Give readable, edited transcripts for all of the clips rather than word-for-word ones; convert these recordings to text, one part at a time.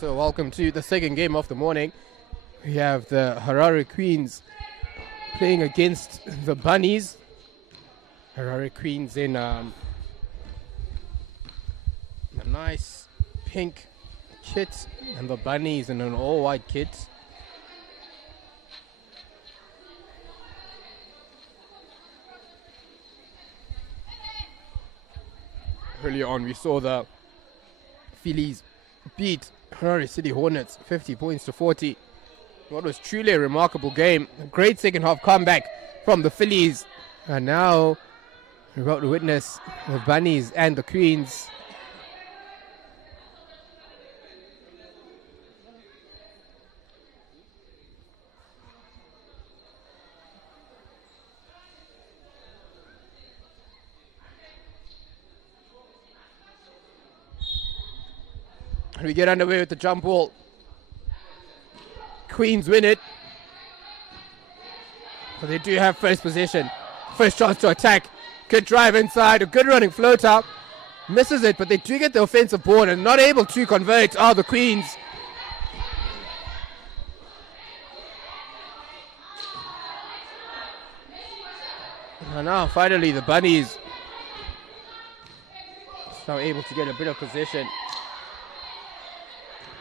So welcome to the second game of the morning. We have the Harare Queens playing against the Bunnies. Harare Queens in a nice pink kit and the Bunnies in an all-white kit. Earlier on we saw the Phillies beat Harare City Hornets 50 points to 40. What was truly a remarkable game. A great second half comeback from the Phillies. And now we're about to witness the Bunnies and the Queens. We get underway with the jump ball. Queens win it. But they do have first possession. First chance to attack. Good drive inside. A good running floater. Misses it, but they do get the offensive board and not able to convert. Oh, the Queens. And now finally the Bunnies now able to get a bit of possession.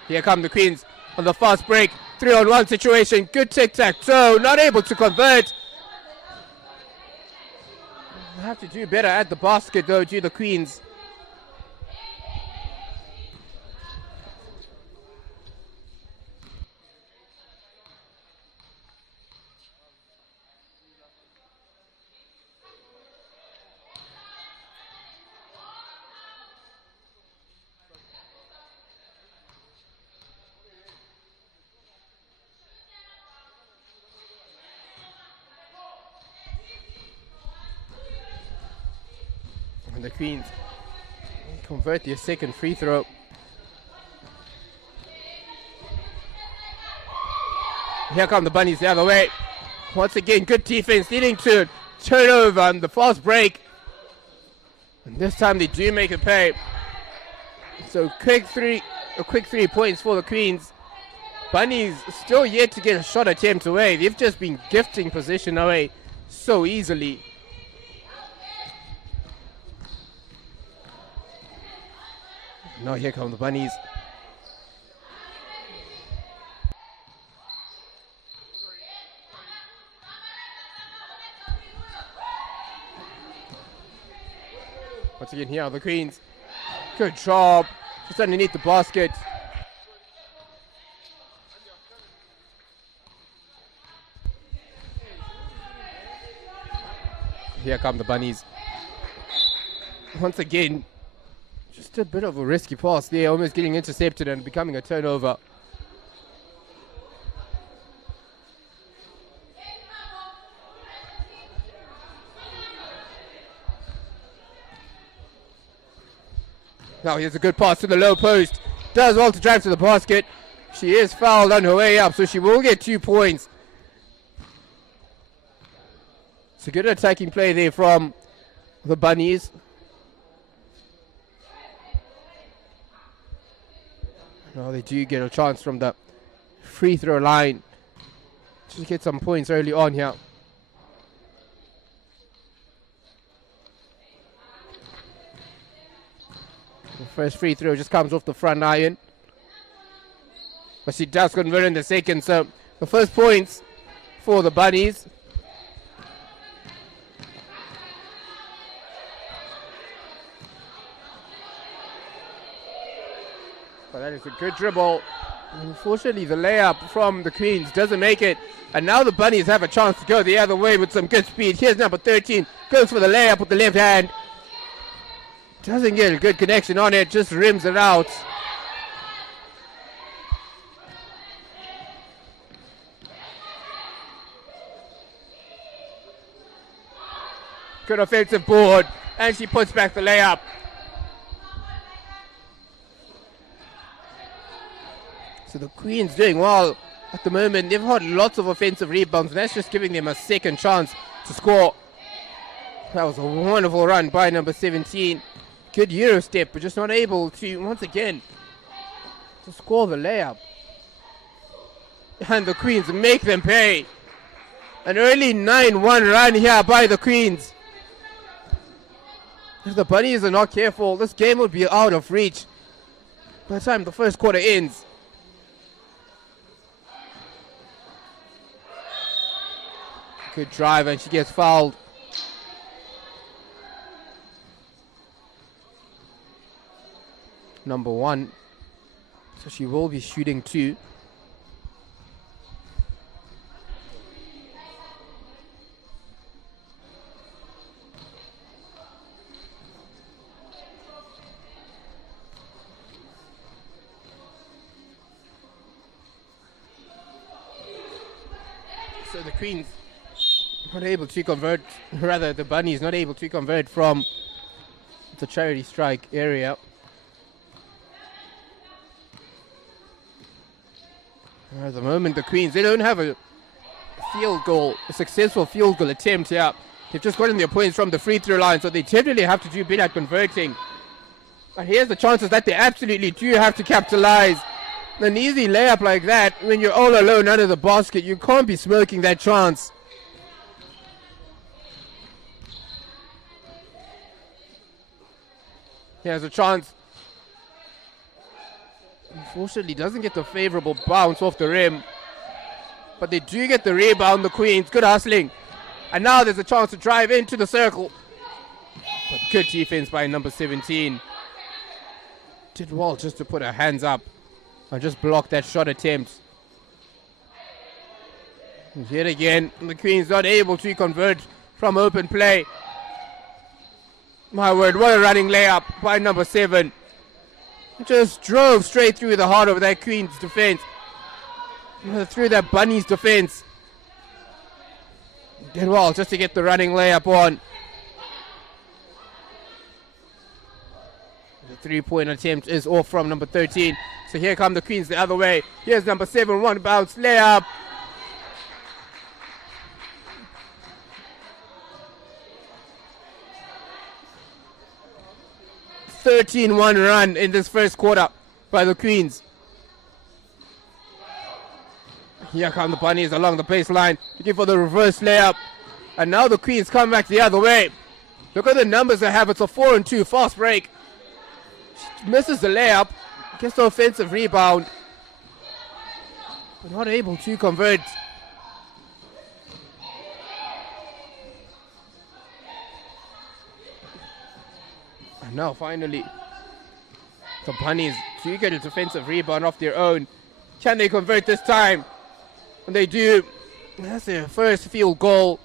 Here come the Queens on the fast break. 3-on-1 situation. Good tic-tac-toe. Not able to convert. They have to do better at the basket though, do the Queens. And the Queens convert their second free throw. Here come the Bunnies the other way. Once again, good defense leading to turnover on the fast break. And this time they do make it pay. So a quick 3 points for the Queens. Bunnies still yet to get a shot attempt away. They've just been gifting position away so easily. Now here come the Bunnies. Once again here are the Queens. Good job. Just underneath the basket. Here come the Bunnies. Once again, just a bit of a risky pass there, almost getting intercepted and becoming a turnover. Now here's a good pass to the low post. Does well to drive to the basket. She is fouled on her way up, so she will get 2 points. It's a good attacking play there from the Bunnies. Now they do get a chance from the free throw line. Just get some points early on here. The first free throw just comes off the front iron. But she does convert in the second. So the first points for the Bunnies. But that is a good dribble. Unfortunately, the layup from the Queens doesn't make it. And now the Bunnies have a chance to go the other way with some good speed. Here's number 13. Goes for the layup with the left hand. Doesn't get a good connection on it. Just rims it out. Good offensive board. And she puts back the layup. So the Queens doing well at the moment. They've had lots of offensive rebounds, and that's just giving them a second chance to score. That was a wonderful run by number 17. Good Euro step, but just not able to, once again, to score the layup. And the Queens make them pay. An early 9-1 run here by the Queens. If the Bunnies are not careful, this game will be out of reach by the time the first quarter ends. Good drive, and she gets fouled. Number 1. So she will be shooting 2. So the Queens not able to convert, rather the Bunnies not able to convert from the charity strike area. At the moment, the Queens, they don't have a successful field goal attempt here. They've just gotten their points from the free throw line, so they definitely have to do better at converting. And here's the chances that they absolutely do have to capitalize. An easy layup like that, when you're all alone under the basket, you can't be smoking that chance. Here's a chance. Unfortunately, doesn't get the favorable bounce off the rim. But they do get the rebound, the Queens. Good hustling. And now there's a chance to drive into the circle. But good defense by number 17. Did well just to put her hands up and just block that shot attempt. And yet again, the Queens not able to convert from open play. My word, what a running layup by number 7. Just drove straight through the heart of that Queens defense. Through that Bunnies defense. Did well just to get the running layup on. The 3-point attempt is off from number 13. So here come the Queens the other way. Here's number 7, one bounce layup. A 13-1 run in this first quarter by the Queens. Here come the Bunnies along the baseline, looking for the reverse layup. And now the Queens come back the other way. Look at the numbers they have. It's a 4-2 fast break. She misses the layup, gets the offensive rebound, but not able to convert. And now finally, the Bunnies do get a defensive rebound off their own. Can they convert this time? And they do. That's their first field goal.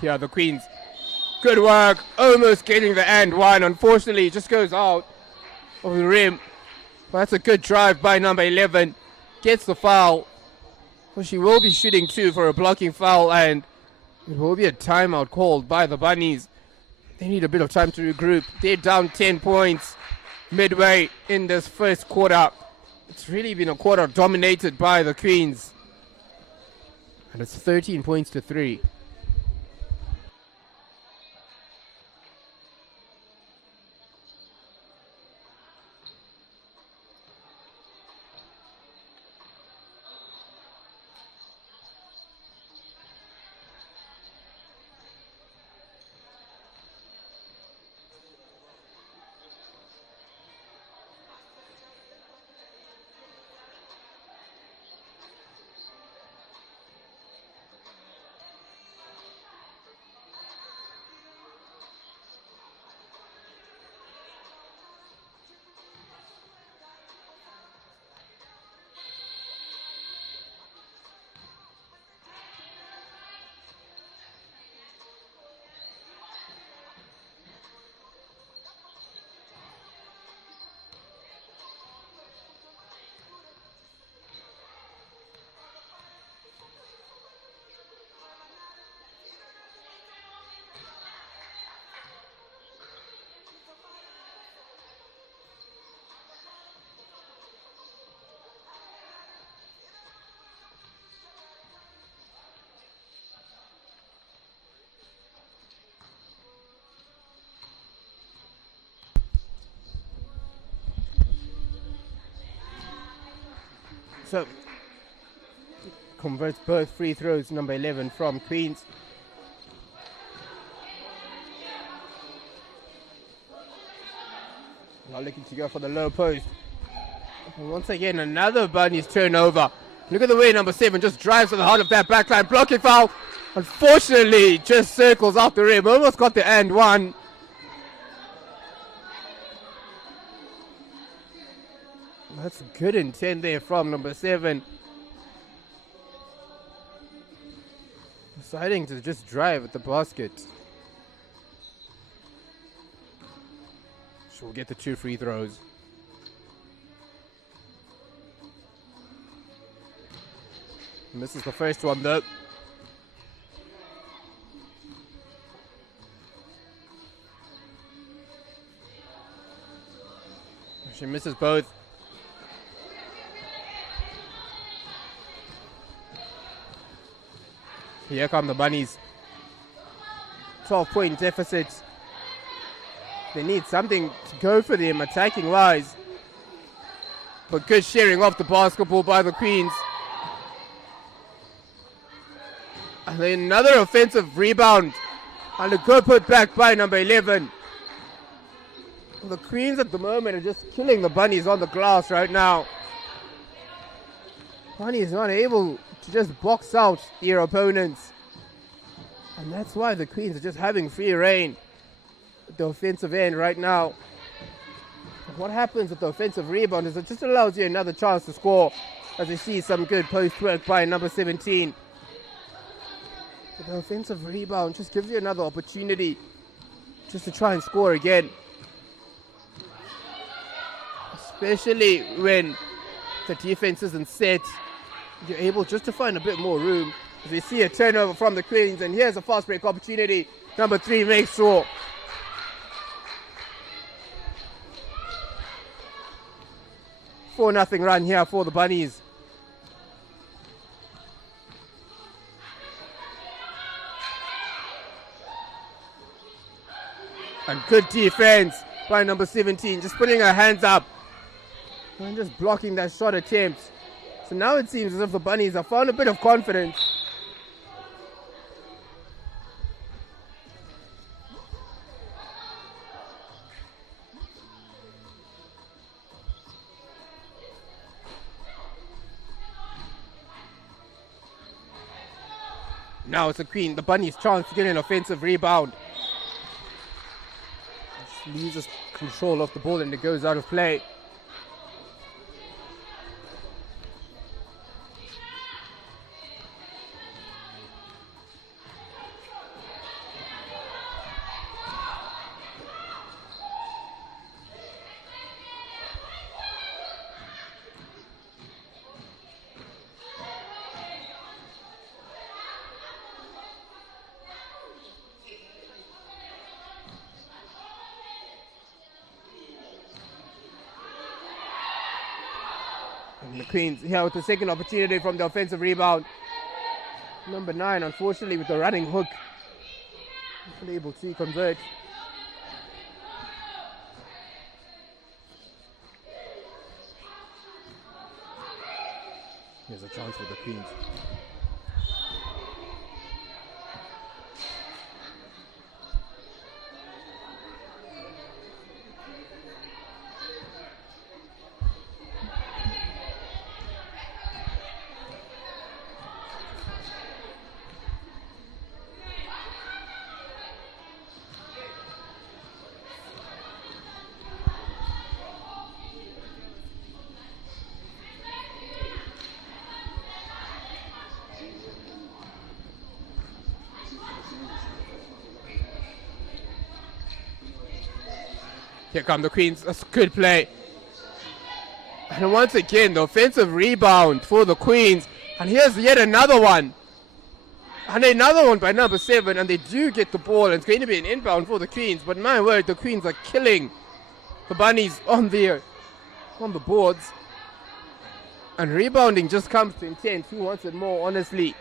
Here are the Queens. Good work. Almost getting the and one. Unfortunately, it just goes out of the rim. But that's a good drive by number 11. Gets the foul. Well, she will be shooting 2 for a blocking foul, and it will be a timeout called by the Bunnies. They need a bit of time to regroup. They're down 10 points midway in this first quarter. It's really been a quarter dominated by the Queens. And it's 13 points to 3. So, converts both free throws, number 11 from Queens. Now looking to go for the low post. And once again, another Bunnies turnover. Look at the way number 7 just drives to the heart of that backline. Blocking foul. Unfortunately, just circles off the rim. Almost got the and one. That's good intent there from number 7. Deciding to just drive at the basket. She'll get the 2 free throws. Misses the first one though. She misses both. Here come the Bunnies. 12-point deficit. They need something to go for them attacking wise. But good sharing off the basketball by the Queens. And then another offensive rebound. And a good put back by number 11. The Queens at the moment are just killing the Bunnies on the glass right now. Bunnies not able to just box out their opponents. And that's why the Queens are just having free reign at the offensive end right now. And what happens with the offensive rebound is it just allows you another chance to score, as you see some good post work by number 17. But the offensive rebound just gives you another opportunity just to try and score again. Especially when the defense isn't set, you're able just to find a bit more room. As we see a turnover from the Queens, and here's a fast break opportunity. Number 3 makes sure. Four 4-0 run here for the Bunnies. And good defense by number 17, just putting her hands up and just blocking that shot attempt. So now it seems as if the Bunnies have found a bit of confidence. Now it's the Bunnies' chance to get an offensive rebound. Just loses control of the ball and it goes out of play. And the Queens here with the second opportunity from the offensive rebound. Number 9, unfortunately, with the running hook, not able to convert. Here's a chance for the Queens. Here come the Queens. That's a good play. And once again, the offensive rebound for the Queens. And here's yet another one. And another one by number 7. And they do get the ball. And it's going to be an inbound for the Queens. But my word, the Queens are killing the Bunnies on the boards. And rebounding just comes to intent. Who wants it more, honestly?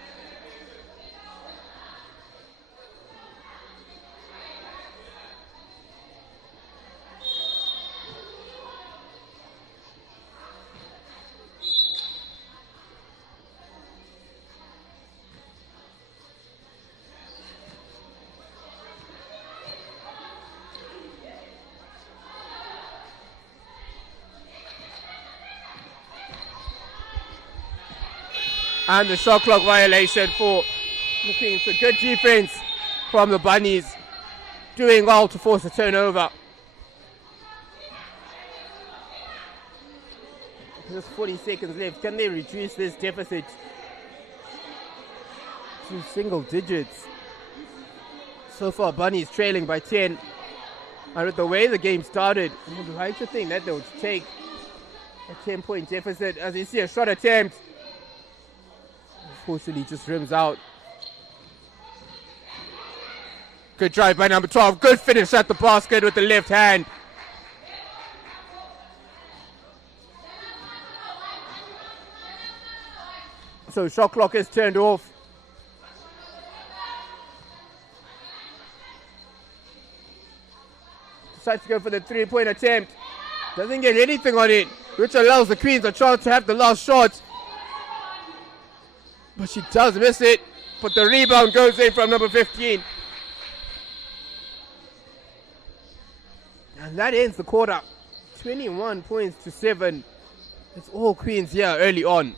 And the shot clock violation for the Queens. So good defense from the Bunnies. Doing well to force a turnover. Just 40 seconds left. Can they reduce this deficit to single digits? So far, Bunnies trailing by 10. And with the way the game started, I would like to think that they would take a 10-point deficit. As you see, a shot attempt. Unfortunately, just rims out. Good drive by number 12. Good finish at the basket with the left hand. So shot clock is turned off. Decides to go for the 3-point attempt. Doesn't get anything on it, which allows the Queens a chance to have the last shot. But she does miss it. But the rebound goes in from number 15. And that ends the quarter. 21 points to 7. It's all Queens here early on.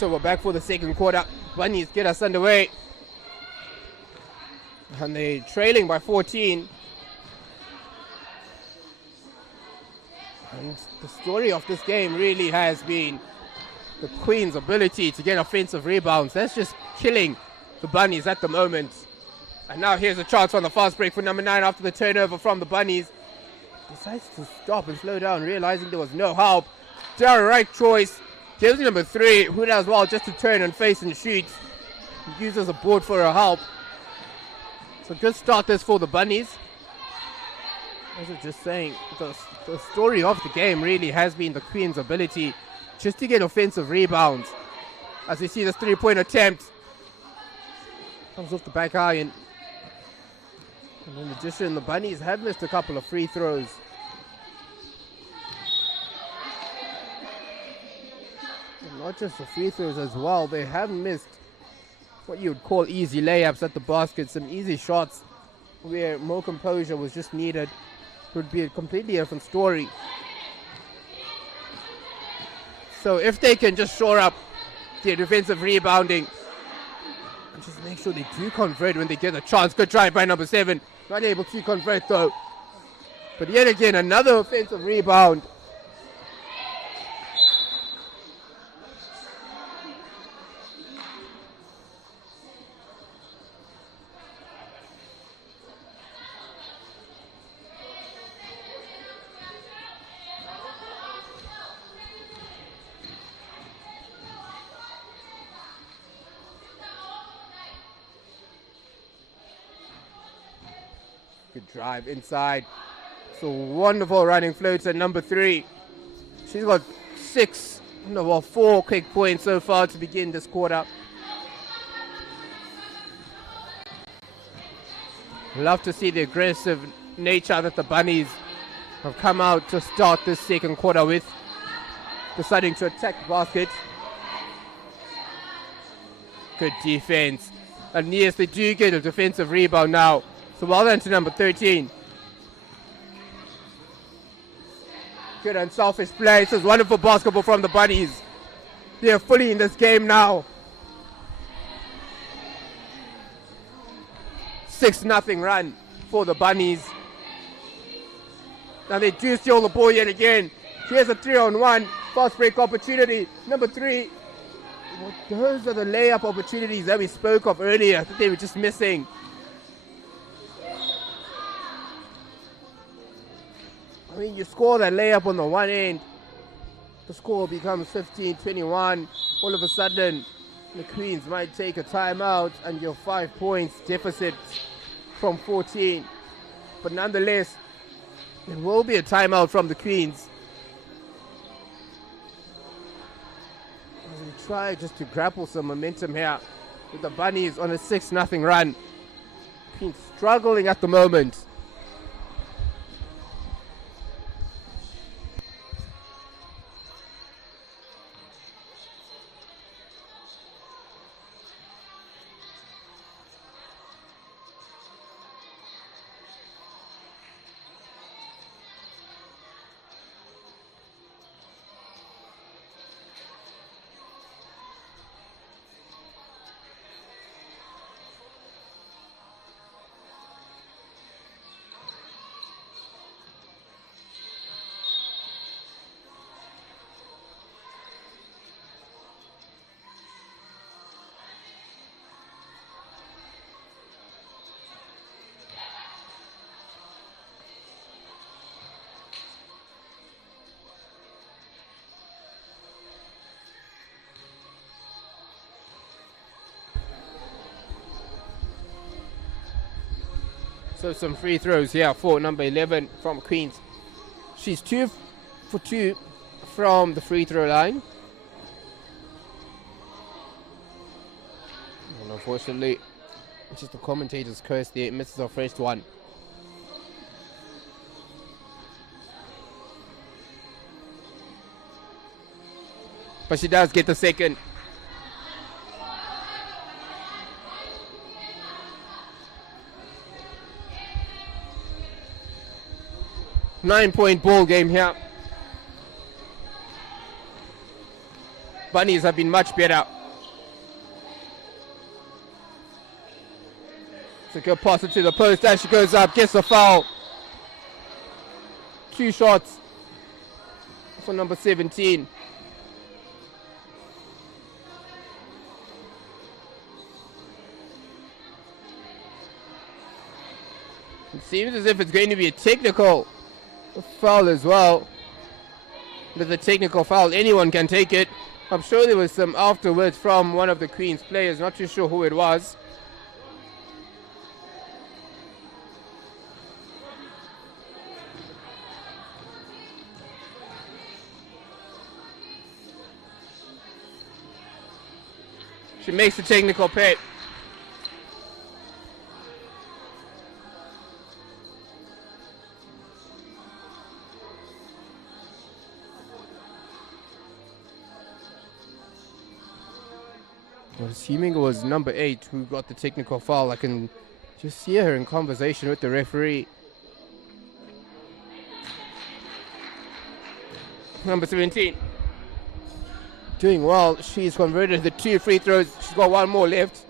So we're back for the second quarter. Bunnies get us underway. And they're trailing by 14. And the story of this game really has been the Queens' ability to get offensive rebounds. That's just killing the Bunnies at the moment. And now here's a chance on the fast break for number 9 after the turnover from the Bunnies. Decides to stop and slow down, realizing there was no help. Dara, right choice. Gives number 3, who does well just to turn and face and shoot. He uses a board for her help. So good start this for the Bunnies. As I was just saying, the story of the game really has been the Queens' ability just to get offensive rebounds. As you see this 3-point attempt. Comes off the back iron. And in addition, the Bunnies have missed a couple of free throws. And not just the free throws as well, they have missed what you would call easy layups at the basket, some easy shots where more composure was just needed. It would be a completely different story. So if they can just shore up their defensive rebounding and just make sure they do convert when they get a chance. Good drive by number 7. Not able to convert though. But yet again, another offensive rebound. Good drive inside. It's a wonderful running floater, number 3. She's got 4 quick points so far to begin this quarter. Love to see the aggressive nature that the Bunnies have come out to start this second quarter with, deciding to attack the basket. Good defense. And yes, they do get a defensive rebound now. So well done to number 13. Good unselfish play. This is wonderful basketball from the Bunnies. They are fully in this game now. 6-0 run for the Bunnies. Now they do steal the ball yet again. Here's a 3-on-1 fast break opportunity. Number 3. Well, those are the layup opportunities that we spoke of earlier that they were just missing. I mean, you score that layup on the one end, the score becomes 15-21. All of a sudden, the Queens might take a timeout and you're 5 points deficit from 14. But nonetheless, it will be a timeout from the Queens. As we try just to grapple some momentum here with the Bunnies on a 6-0 run. Queens struggling at the moment. So some free throws here for number 11 from Queens. She's 2 for 2 from the free throw line. And unfortunately, it's just the commentator's curse there. It misses her first one. But she does get the second. Nine-point ball game here. Bunnies have been much better. It's a good pass into the post. As she goes up, gets a foul. 2 shots for number 17. It seems as if it's going to be a technical foul as well. With a technical foul, anyone can take it. I'm sure there was some afterwards from one of the Queens players, not too sure who it was. She makes the technical pay. Assuming it was number 8 who got the technical foul. I can just hear her in conversation with the referee. Number 17. Doing well. She's converted the 2 free throws. She's got 1 more left.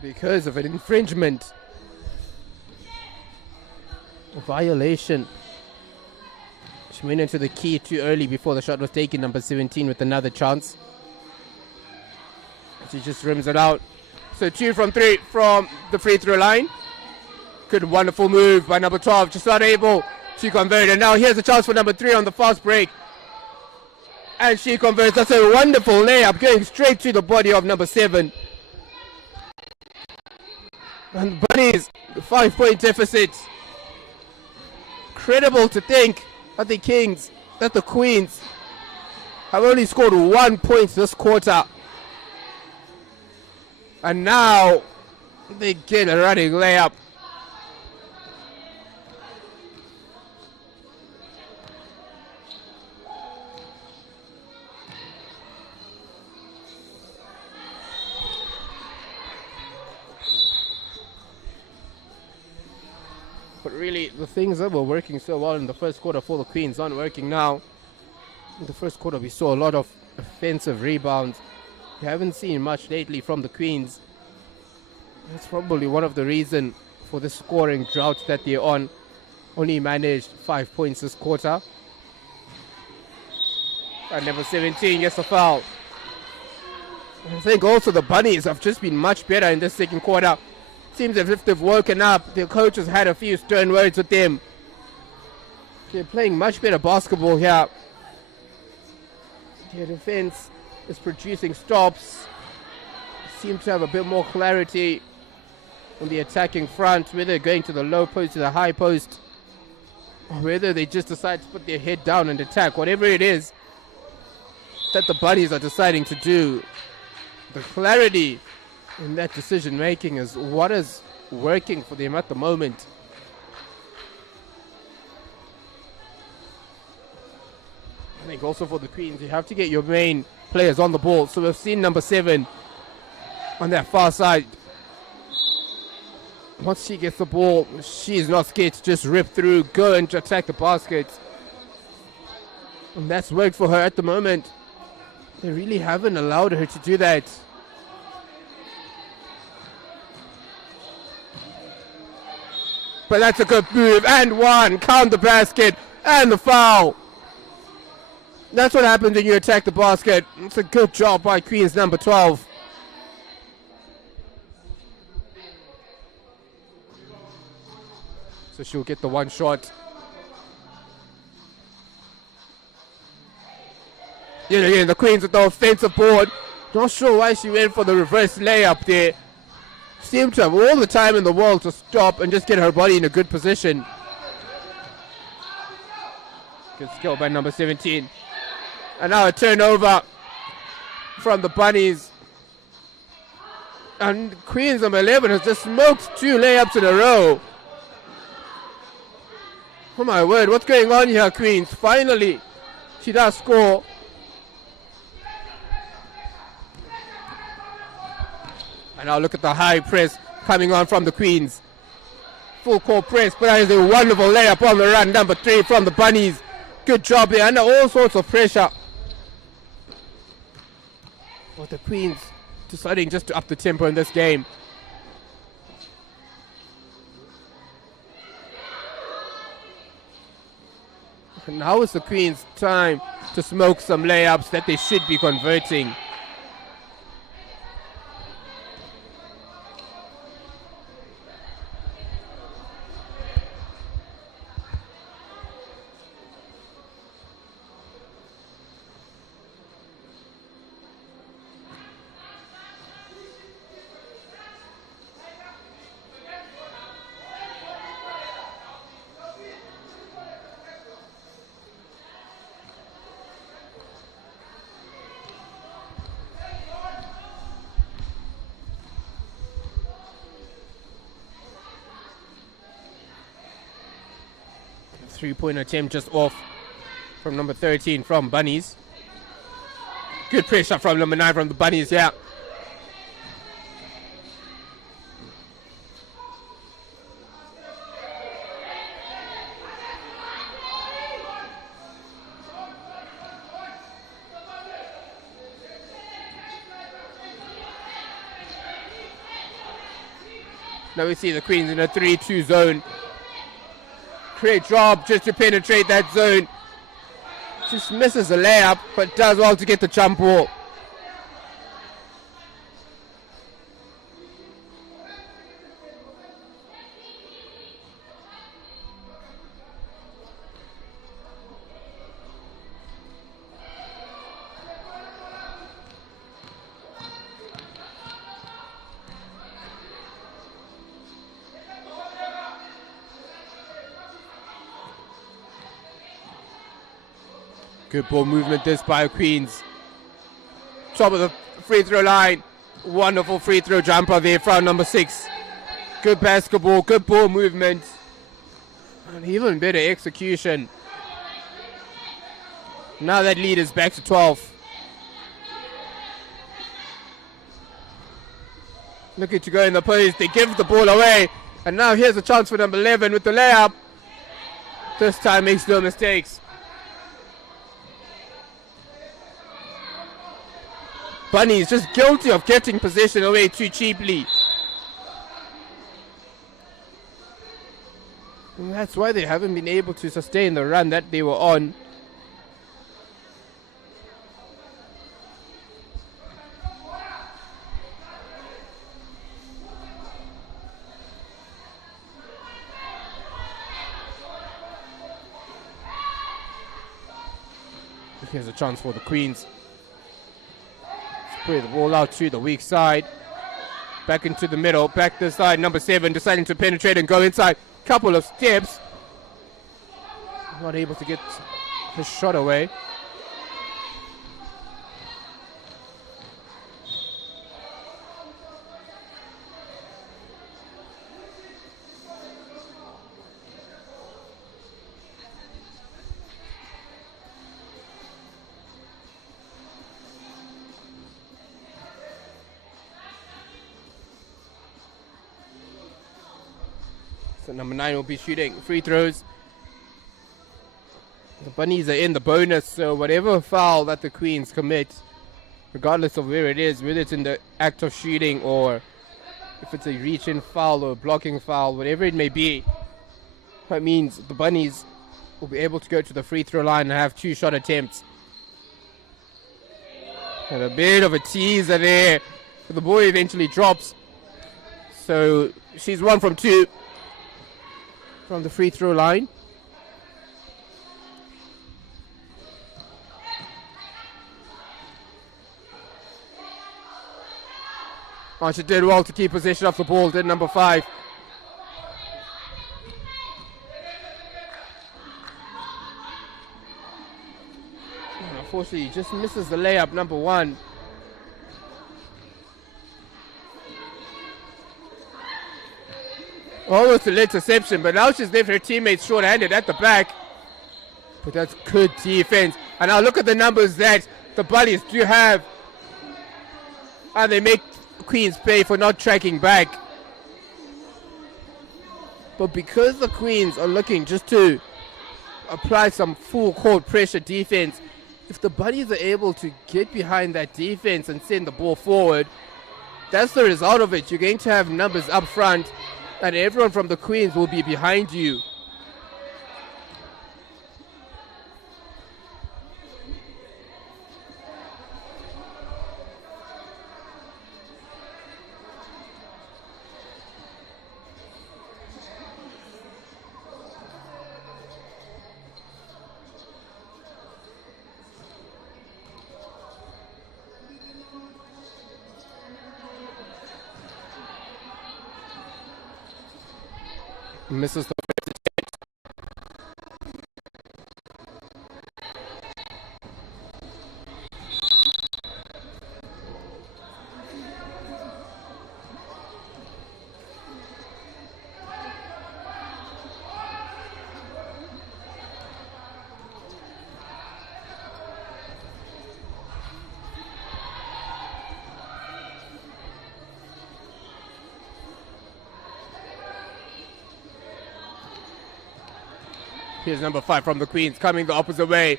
Because of an infringement, a violation. She went into the key too early before the shot was taken. Number 17 with another chance. She just rims it out. So 2 from 3 from the free throw line. Good, wonderful move by number 12. Just not able She converted. Now here's a chance for number 3 on the fast break. And she converts. That's a wonderful layup going straight to the body of number 7. And the Bunnies, 5-point deficit. Incredible to think that the Queens have only scored 1 point this quarter. And now they get a running layup. But really, the things that were working so well in the first quarter for the Queens aren't working now. In the first quarter, we saw a lot of offensive rebounds. We haven't seen much lately from the Queens. That's probably one of the reasons for the scoring drought that they're on. Only managed 5 points this quarter. And number 17 gets a foul. I think also the Bunnies have just been much better in this second quarter. Seems as if they've woken up. Their coach has had a few stern words with them. They're playing much better basketball here. Their defense is producing stops. Seem to have a bit more clarity on the attacking front, whether they're going to the low post to the high post, or whether they just decide to put their head down and attack. Whatever it is that the Bunnies are deciding to do, the clarity in that decision making is what is working for them at the moment. I think also for the Queens, you have to get your main players on the ball. So we've seen number 7 on that far side. Once she gets the ball, she's not scared to just rip through, go and attack the basket. And that's worked for her at the moment. They really haven't allowed her to do that. But that's a good move, and one, count the basket, and the foul. That's what happens when you attack the basket. It's a good job by Queens number 12. So she'll get the one shot. Yet again, the Queens with the offensive board. Not sure why she went for the reverse layup there. Seemed to have all the time in the world to stop and just get her body in a good position. Good skill by number 17. And now a turnover from the Bunnies. And Queens number 11 has just smoked 2 layups in a row. Oh my word, what's going on here, Queens? Finally, she does score. And now look at the high press coming on from the Queens. Full court press, but that is a wonderful layup on the run. Number 3 from the Bunnies. Good job there, under all sorts of pressure. With the Queens deciding just to up the tempo in this game. And now is the Queens' time to smoke some layups that they should be converting. Three-point attempt just off from number 13 from Bunnies. Good pressure from number 9 from the Bunnies, yeah. Now we see the Queens in a 3-2 zone. Great job just to penetrate that zone. Just misses the layup, but does well to get the jump ball. Good ball movement this by Queens. Top of the free throw line. Wonderful free throw jumper there from number 6. Good basketball, good ball movement. And even better execution. Now that lead is back to 12. Looking to go in the post. They give the ball away. And now here's a chance for number 11 with the layup. This time makes no mistakes. Bunnies just guilty of getting possession away too cheaply. And that's why they haven't been able to sustain the run that they were on. Here's a chance for the Queens. Play the ball out to the weak side. Back into the middle. Back this side. Number 7 deciding to penetrate and go inside. Couple of steps. Not able to get his shot away. So number 9 will be shooting free throws. The Bunnies are in the bonus, so whatever foul that the Queens commit, regardless of where it is, whether it's in the act of shooting or if it's a reach-in foul or a blocking foul, whatever it may be, that means the Bunnies will be able to go to the free throw line and have 2 shot attempts. And a bit of a teaser there, but the ball eventually drops. So she's 1 from 2. From the free throw line. Oh, she did well to keep possession of the ball, did number 5. Unfortunately, just misses the layup, number 1. Almost an interception, but now she's left her teammates short-handed at the back. But that's good defense. And now look at the numbers that the Bunnies do have. And they make Queens pay for not tracking back. But because the Queens are looking just to apply some full court pressure defense, if the Bunnies are able to get behind that defense and send the ball forward, that's the result of it. You're going to have numbers up front, and everyone from the Queens will be behind you. Misses the first attempt. Here's number 5 from the Queens, coming the opposite way.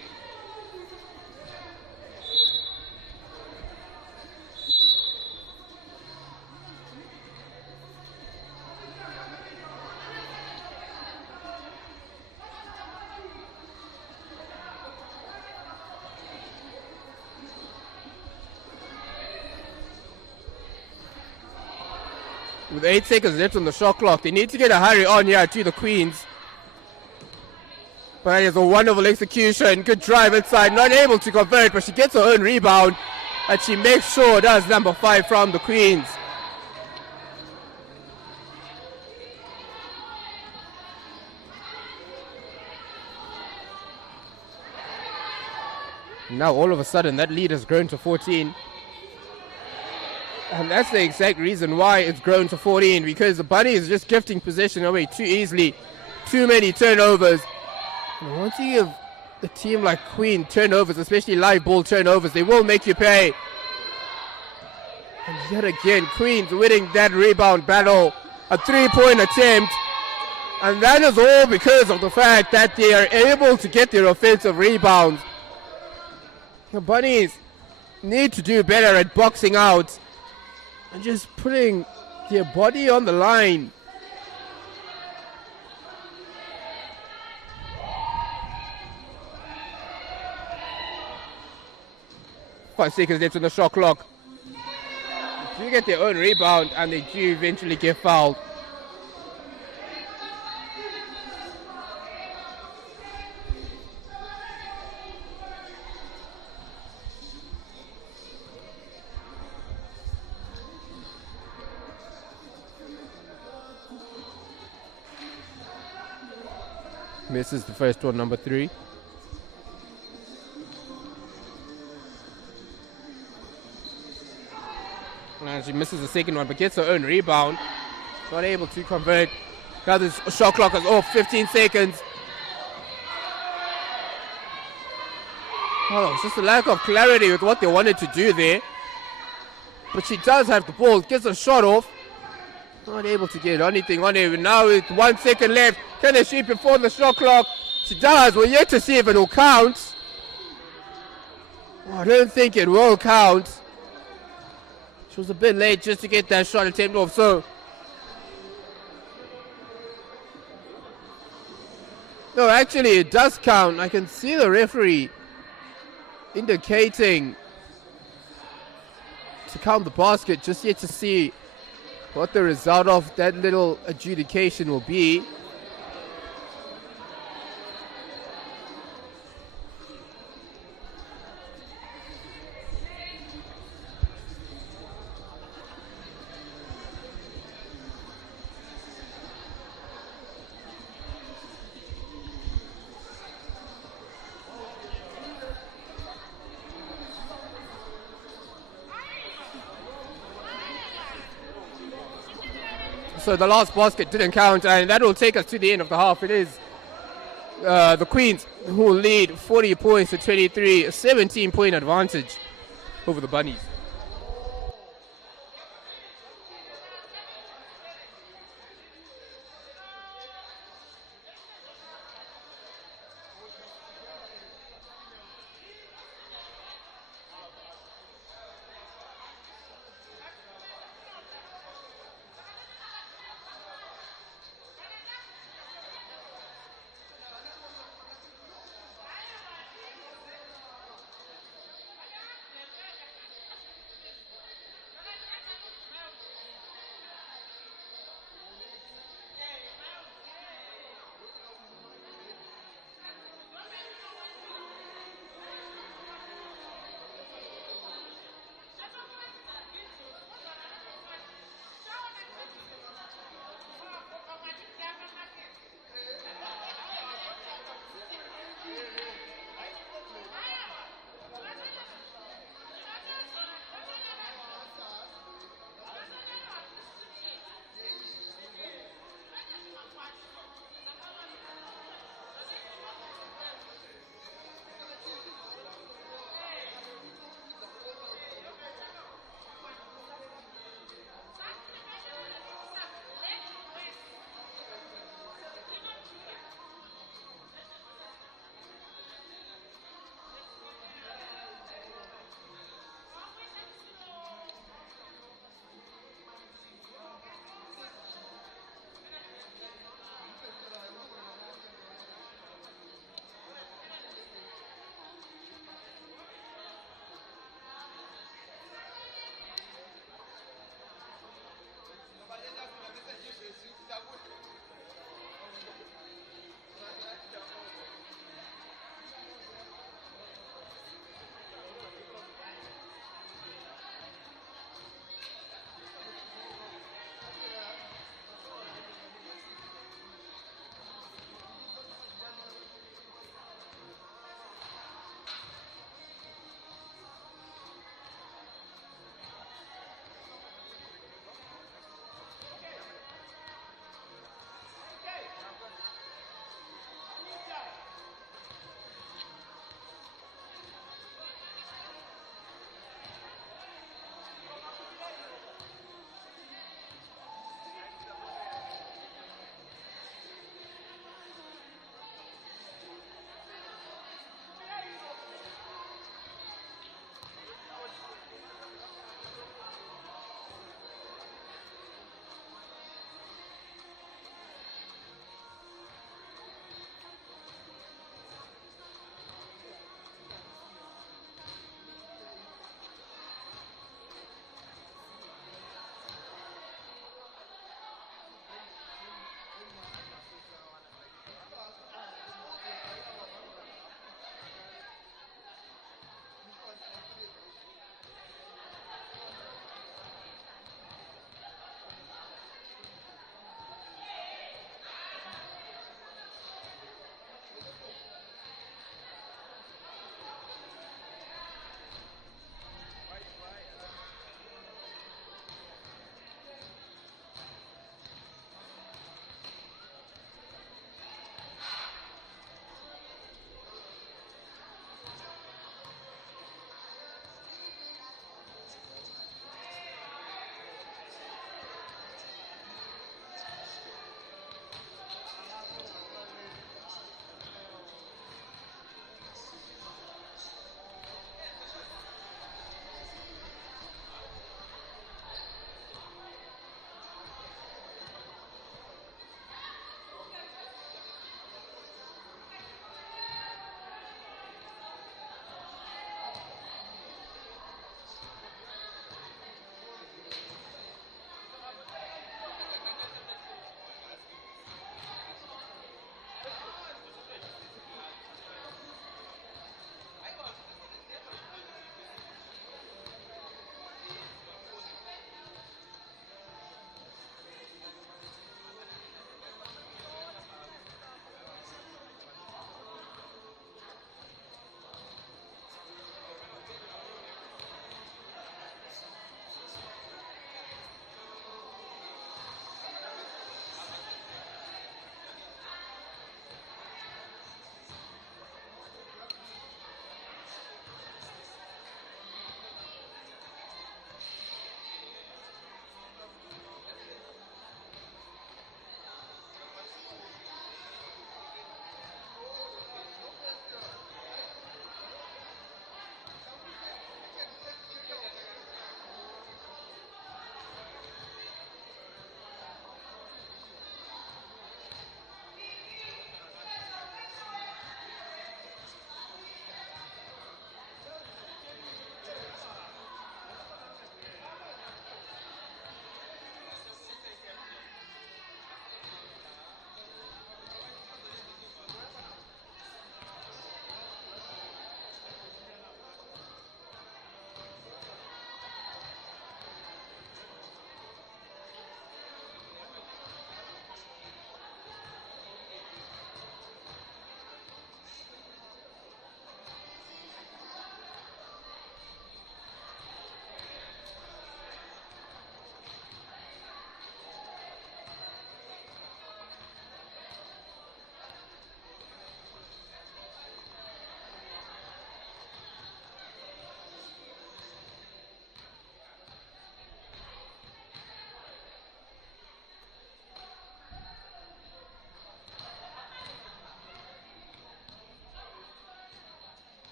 With 8 seconds left on the shot clock, they need to get a hurry on here to the Queens. But it's a wonderful execution. Good drive inside. Not able to convert, but she gets her own rebound. And she makes sure that's number 5 from the Queens. Now all of a sudden that lead has grown to 14. And that's the exact reason why it's grown to 14, because the Bunny is just gifting possession away too easily. Too many turnovers. And once you give a team like Queen turnovers, especially live ball turnovers, they will make you pay. And yet again, Queen's winning that rebound battle. A 3-point attempt. And that is all because of the fact that they are able to get their offensive rebounds. The Bunnies need to do better at boxing out and just putting their body on the line. Five seconds left on the shot clock. They do get their own rebound and they do eventually get fouled. Misses the first one, number 3. And she misses the second one, but gets her own rebound. Not able to convert. Now the shot clock is off, 15 seconds. Oh, it's just a lack of clarity with what they wanted to do there. But she does have the ball, gets a shot off. Not able to get anything on it. Now with 1 second left. Can they shoot before the shot clock? She does. We're yet to see if it will count. Oh, I don't think it will count. She was a bit late just to get that shot attempt off. So, no, actually it does count. I can see the referee indicating to count the basket. Just yet to see what the result of that little adjudication will be. So the last basket didn't count, and that will take us to the end of the half. It is the Queens who will lead 40 points to 23, a 17-point advantage over the Bunnies.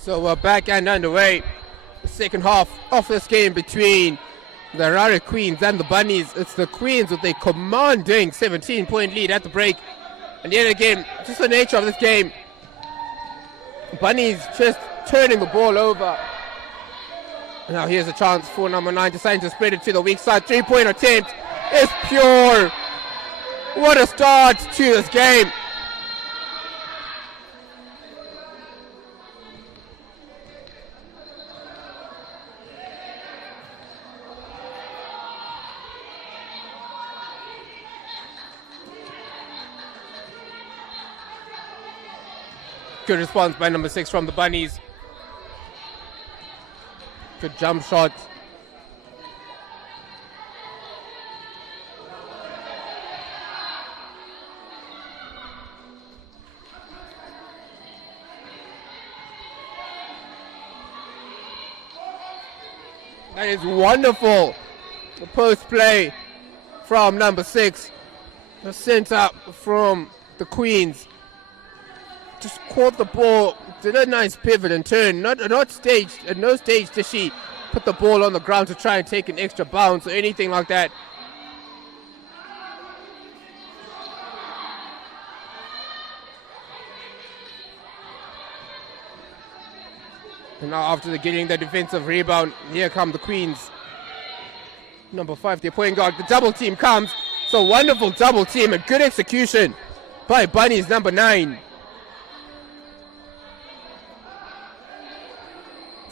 So we're back and underway. The second half of this game between the Harare Queens and the Bunnies. It's the Queens with a commanding 17-point lead at the break. And yet again, just the nature of this game, Bunnies just turning the ball over. Now here's a chance for number 9, deciding to spread it to the weak side. 3-point attempt is pure. What a start to this game. Good response by number 6 from the Bunnies. Good jump shot. That is wonderful. The post play from number 6. The center from the Queens. Just caught the ball, did a nice pivot and turn. Not staged, at no stage did she put the ball on the ground to try and take an extra bounce or anything like that. And now after getting the defensive rebound, here come the Queens. Number 5, their point guard. The double team comes. So wonderful double team and good execution by Bunnies number 9.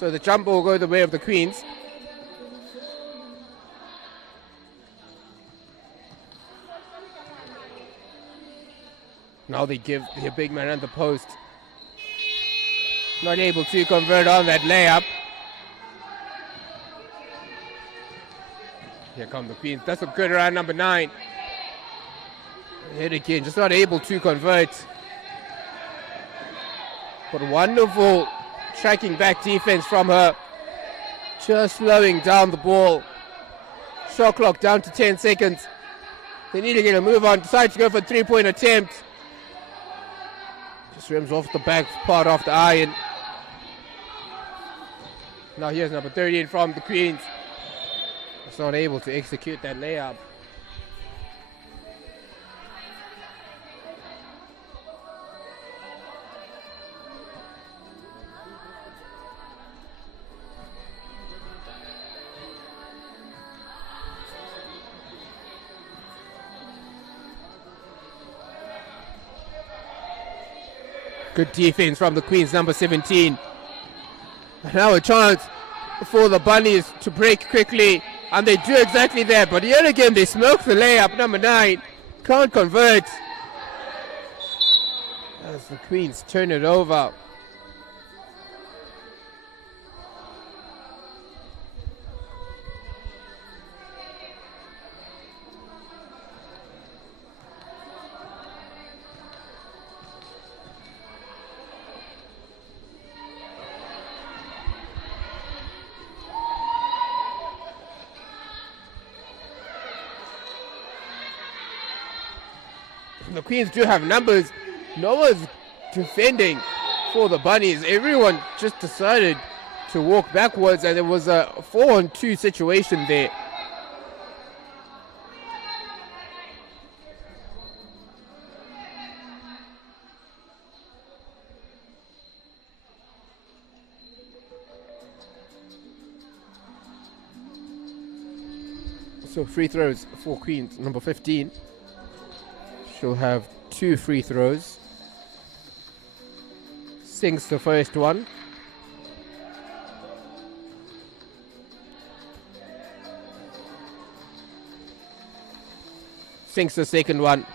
So the jump will go the way of the Queens. Now they give their big man at the post. Not able to convert on that layup. Here come the Queens. That's a good round, number 9. Hit again, just not able to convert. But wonderful tracking back defense from her. Just slowing down the ball. Shot clock down to 10 seconds. They need to get a move on. Decide to go for a 3-point attempt. Just rims off the back part of the iron. Now here's number 13 from the Queens. It's not able to execute that layup. Good defense from the Queens, number 17. Now a chance for the Bunnies to break quickly, and they do exactly that. But yet again, they smoke the layup. Number 9 can't convert as the Queens turn it over. The Queens do have numbers. No one's defending for the Bunnies. Everyone just decided to walk backwards, and there was a 4-on-2 situation there. So free throws for Queens, number 15. She'll have 2 free throws. Sinks the first one. Sinks the second one.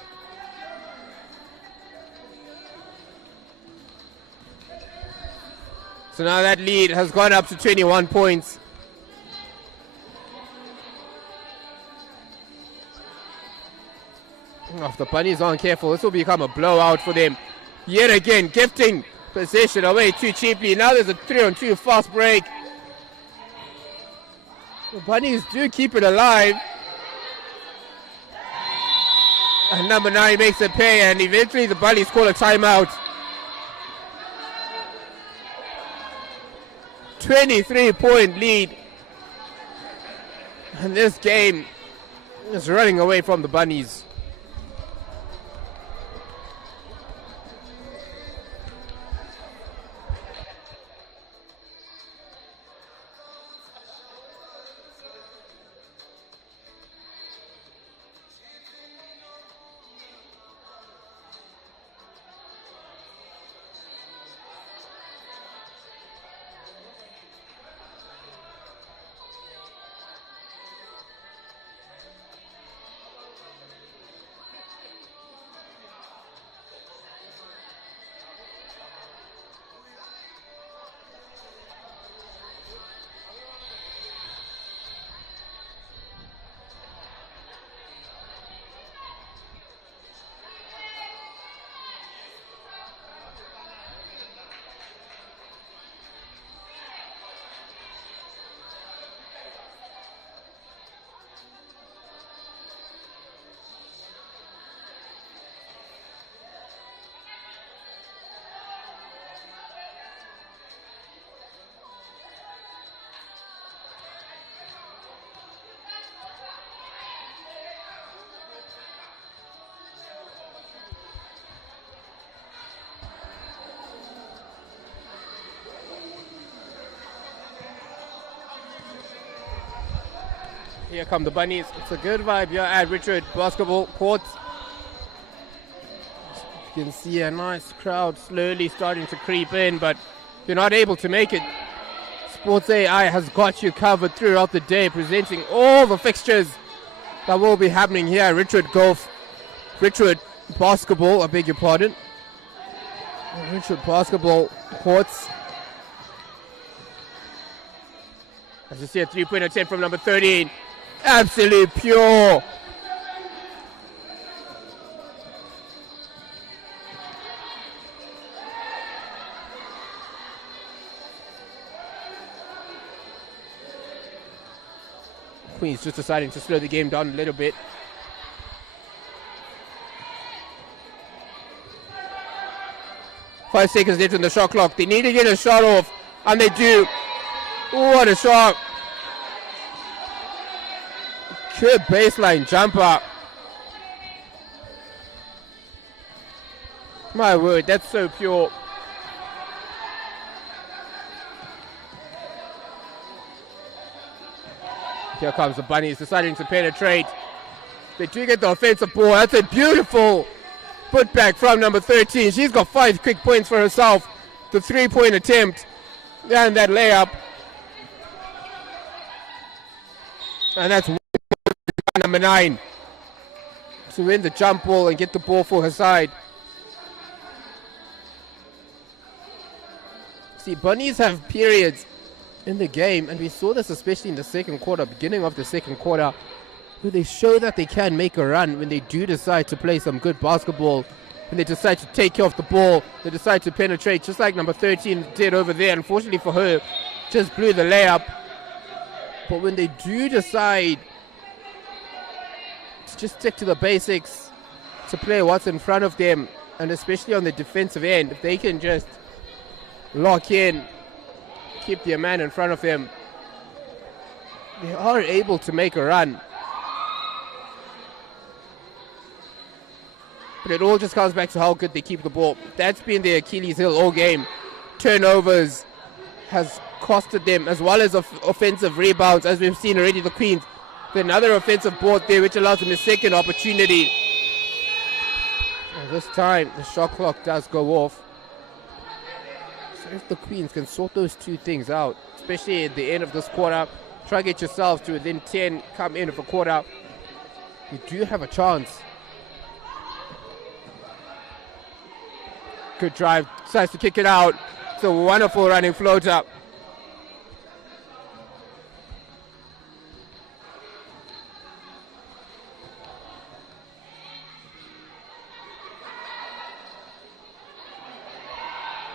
So now that lead has gone up to 21 points. If the Bunnies aren't careful, this will become a blowout for them. Yet again, gifting possession away too cheaply. Now there's a 3-on-2 fast break. The Bunnies do keep it alive. And number 9 makes a pay, and eventually the Bunnies call a timeout. 23-point lead. And this game is running away from the Bunnies. Here come the Bunnies. It's a good vibe here at Richard Basketball Court. You can see a nice crowd slowly starting to creep in, but if you're not able to make it, SportsAi has got you covered throughout the day, presenting all the fixtures that will be happening here at Richard Basketball, I beg your pardon. Richard Basketball Courts. As you see, a three-point attempt from number 13. Absolutely pure. Queens just deciding to slow the game down a little bit. Five seconds left on the shot clock. They need to get a shot off, and they do. What a shot. Good baseline jumper. My word, that's so pure. Here comes the Bunnies deciding to penetrate. They do get the offensive ball. That's a beautiful putback from number 13. She's got 5 quick points for herself. The 3-point attempt and that layup. And that's number 9 to win the jump ball and get the ball for her side. See, Bunnies have periods in the game, and we saw this especially in the second quarter, beginning of the second quarter, where they show that they can make a run when they do decide to play some good basketball. When they decide to take off the ball, they decide to penetrate, just like number 13 did over there. Unfortunately for her, just blew the layup. But when they do decide to just stick to the basics, to play what's in front of them, and especially on the defensive end, if they can just lock in, keep their man in front of them, they are able to make a run. But it all just comes back to how good they keep the ball. That's been their Achilles heel all game. Turnovers has costed them, as well as offensive rebounds, as we've seen already. The Queens, another offensive board there, which allows them a second opportunity. And this time, the shot clock does go off. So if the Queens can sort those two things out, especially at the end of this quarter, try to get yourselves to within 10, come in of a quarter, you do have a chance. Good drive, decides to kick it out. It's a wonderful running floater.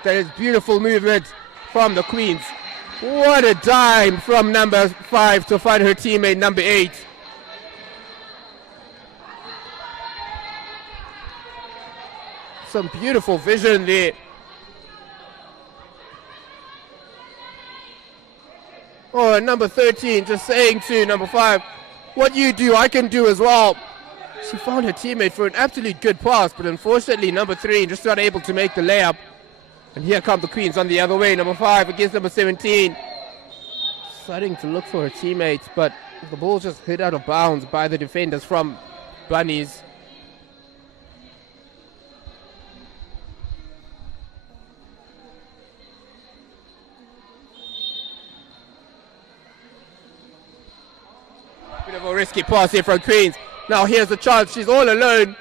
That is beautiful movement from the Queens. What a dime from number 5 to find her teammate number 8. Some beautiful vision there. turnover. Number 13 just saying to number 5, what you do, I can do as well. She found her teammate for an absolute good pass, but unfortunately number 3 just not able to make the layup. And here come the Queens on the other way. Number 5 against number 17. Starting to look for her teammates, but the ball just hit out of bounds by the defenders from Bunnies. Bit of a risky pass here from Queens. Now here's the chance. She's all alone.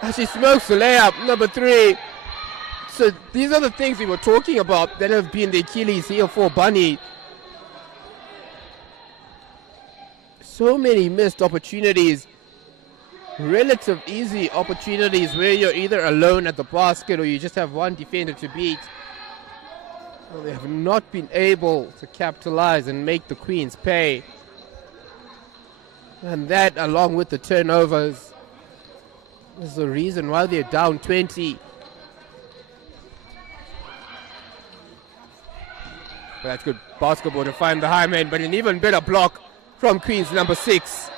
And she smokes the layup. Number 3. So these are the things we were talking about that have been the Achilles heel for Bunny. So many missed opportunities. Relative easy opportunities where you're either alone at the basket or you just have one defender to beat. Well, they have not been able to capitalize and make the Queens pay. And that, along with the turnovers, is the reason why they're down 20. But that's good basketball to find the high man, but an even better block from Queens number 6.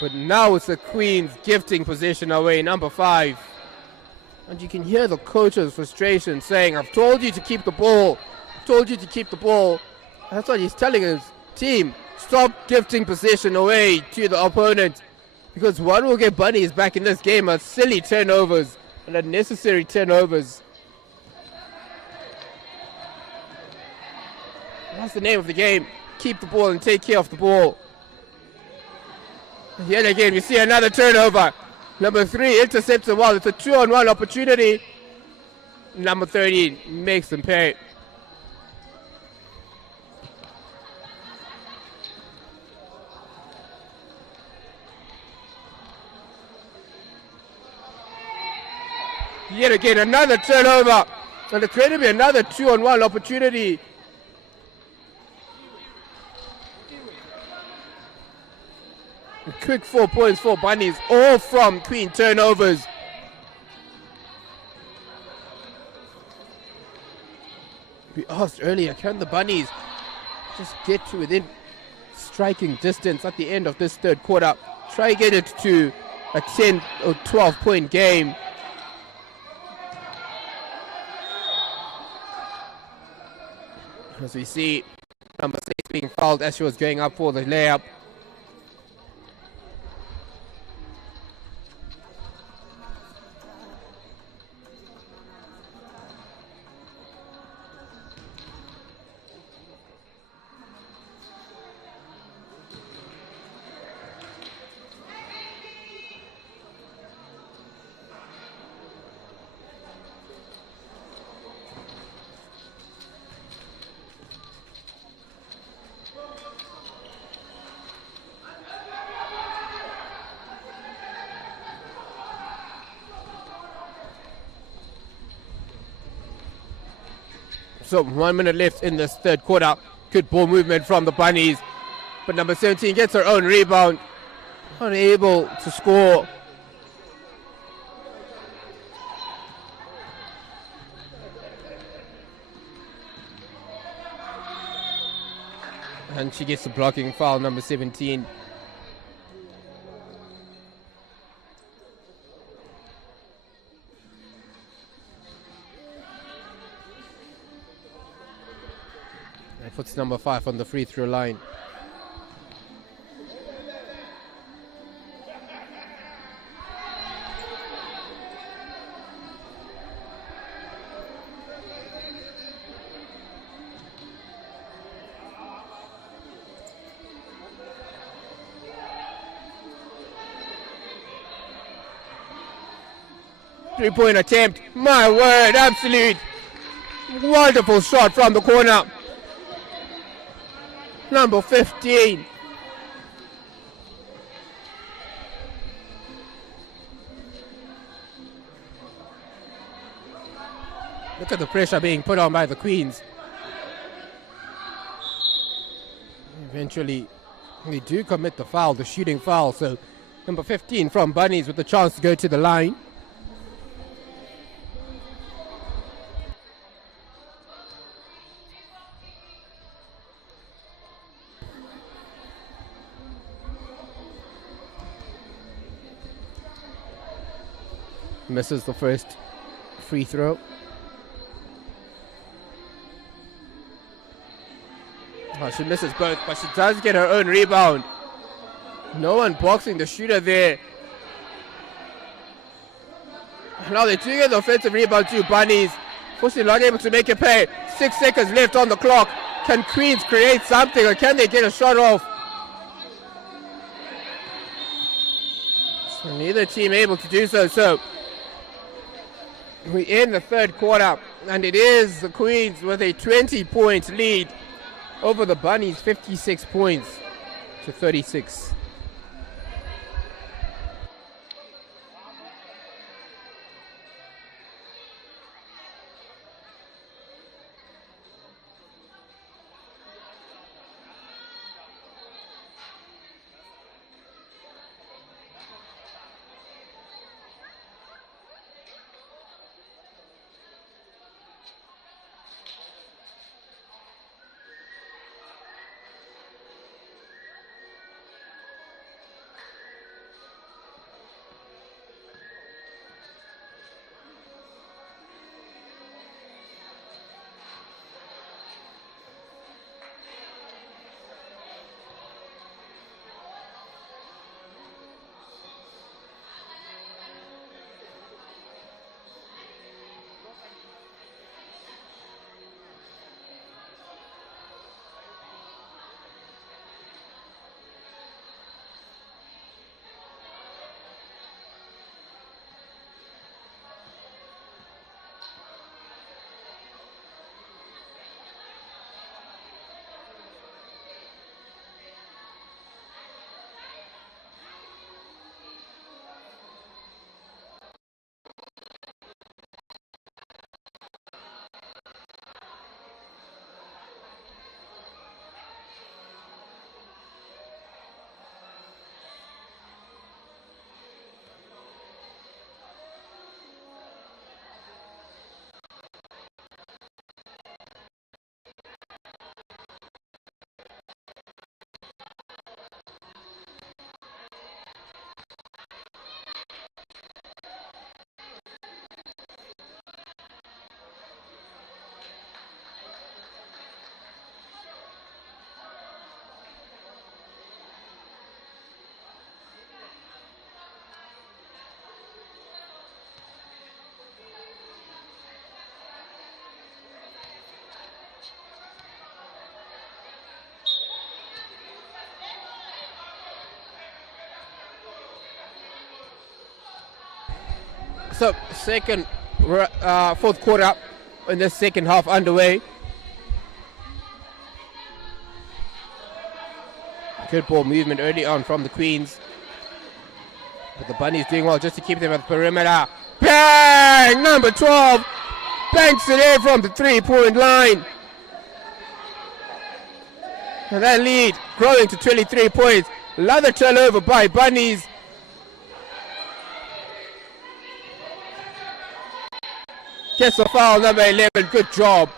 But now it's the Queens gifting possession away, number 5. And you can hear the coach's frustration saying, I've told you to keep the ball. Told you to keep the ball. That's what he's telling his team. Stop gifting possession away to the opponent, because one will get Bunnies back in this game are silly turnovers and unnecessary turnovers. That's the name of the game. Keep the ball and take care of the ball. Yet again, we see another turnover. Number 3 intercepts the ball. It's a 2-on-1 opportunity. Number 13 makes them pay. Yet again, another turnover. And it's going to be another 2-on-1 opportunity. A quick 4 points for Bunnies, all from Queen turnovers. We asked earlier, can the Bunnies just get to within striking distance at the end of this third quarter? Try to get it to a 10 or 12 point game. As we see number 6 being fouled as she was going up for the layup. So 1 minute left in this third quarter. Good ball movement from the Bunnies. But number 17 gets her own rebound. Unable to score. And she gets the blocking foul, number 17. Puts number 5 on the free throw line. Three-point attempt. My word, absolute wonderful shot from the corner. Number 15. Look at the pressure being put on by the Queens. Eventually, they do commit the foul, the shooting foul. So, number 15 from Bunnies with the chance to go to the line. misses the first free throw. Oh, she misses both, but she does get her own rebound. No one boxing the shooter there. Now they do get the offensive rebound too, Bunnies. Fortunately not able to make a pay. 6 seconds left on the clock. Can Queens create something, or can they get a shot off? So neither team able to do so. So we end the third quarter, and it is the Queens with a 20-point lead over the Bunnies, 56 points to 36. So fourth quarter in the second half underway. Good ball movement early on from the Queens. But the Bunnies doing well just to keep them at the perimeter. Bang! Number 12 banks it in from the three-point line. And that lead growing to 23 points. Another turnover by Bunnies. Gets a foul, number 11. Good job.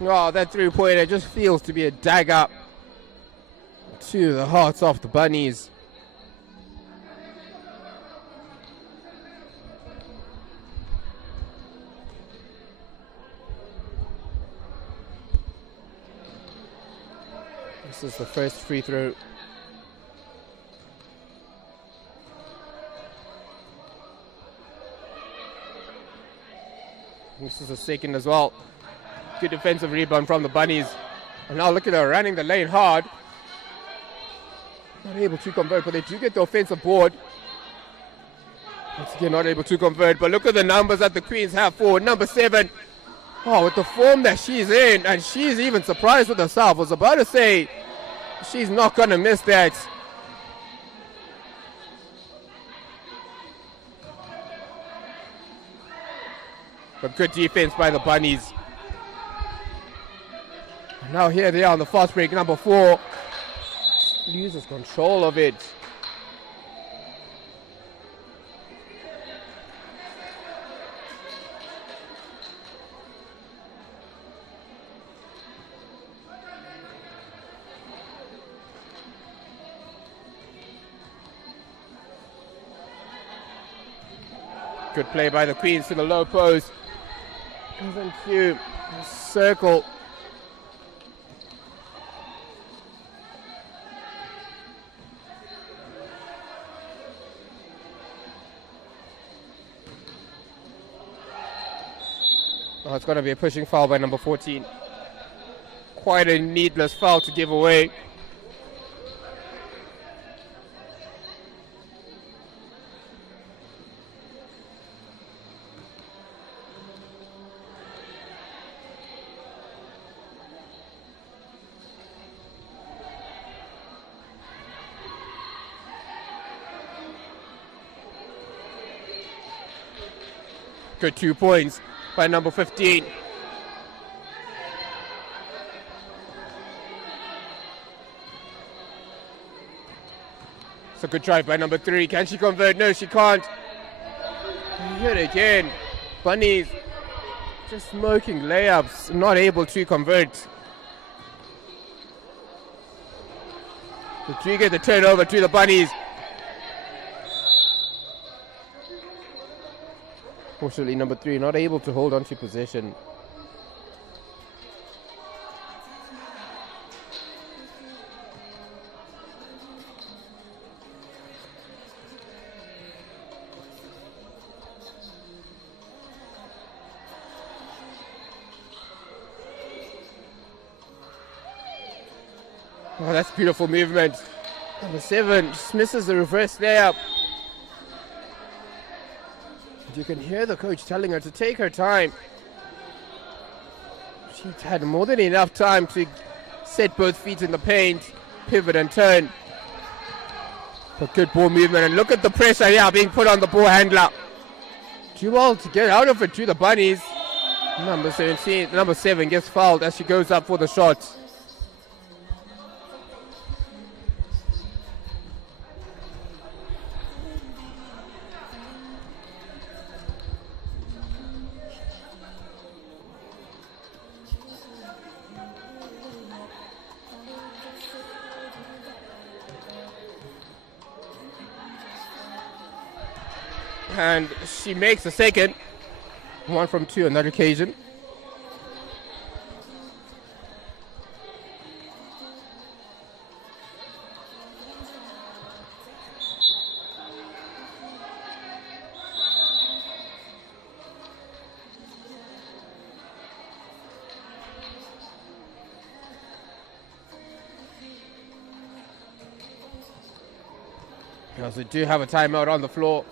Oh, that three-pointer just feels to be a dagger to the hearts of the Bunnies. This is the first free throw. This is the second as well. Good defensive rebound from the Bunnies. And now look at her running the lane hard. Not able to convert, but they do get the offensive board. Once again, not able to convert, but look at the numbers that the Queens have for number 7. Oh, with the form that she's in, and she's even surprised with herself. I was about to say she's not going to miss that. But good defense by the Bunnies. Now here they are on the fast break, number 4. Loses control of it. Good play by the Queens to the low post. Goes into the circle. Oh, it's going to be a pushing foul by number 14. Quite a needless foul to give away. Good 2 points by number 15. It's a good drive by number 3. Can she convert? No, she can't. Hit again. Bunnies just smoking layups, not able to convert. The trigger, the turnover to the Bunnies. Fortunately, number 3 not able to hold on to possession. Oh, that's beautiful movement. Number 7 just misses the reverse layup. You can hear the coach telling her to take her time. She's had more than enough time to set both feet in the paint, pivot and turn. But good ball movement, and look at the pressure here being put on the ball handler. Too well to get out of it to the Bunnies. Number 7 gets fouled as she goes up for the shot. And she makes a second. 1 from 2 on that occasion. Yes, we do have a timeout on the floor.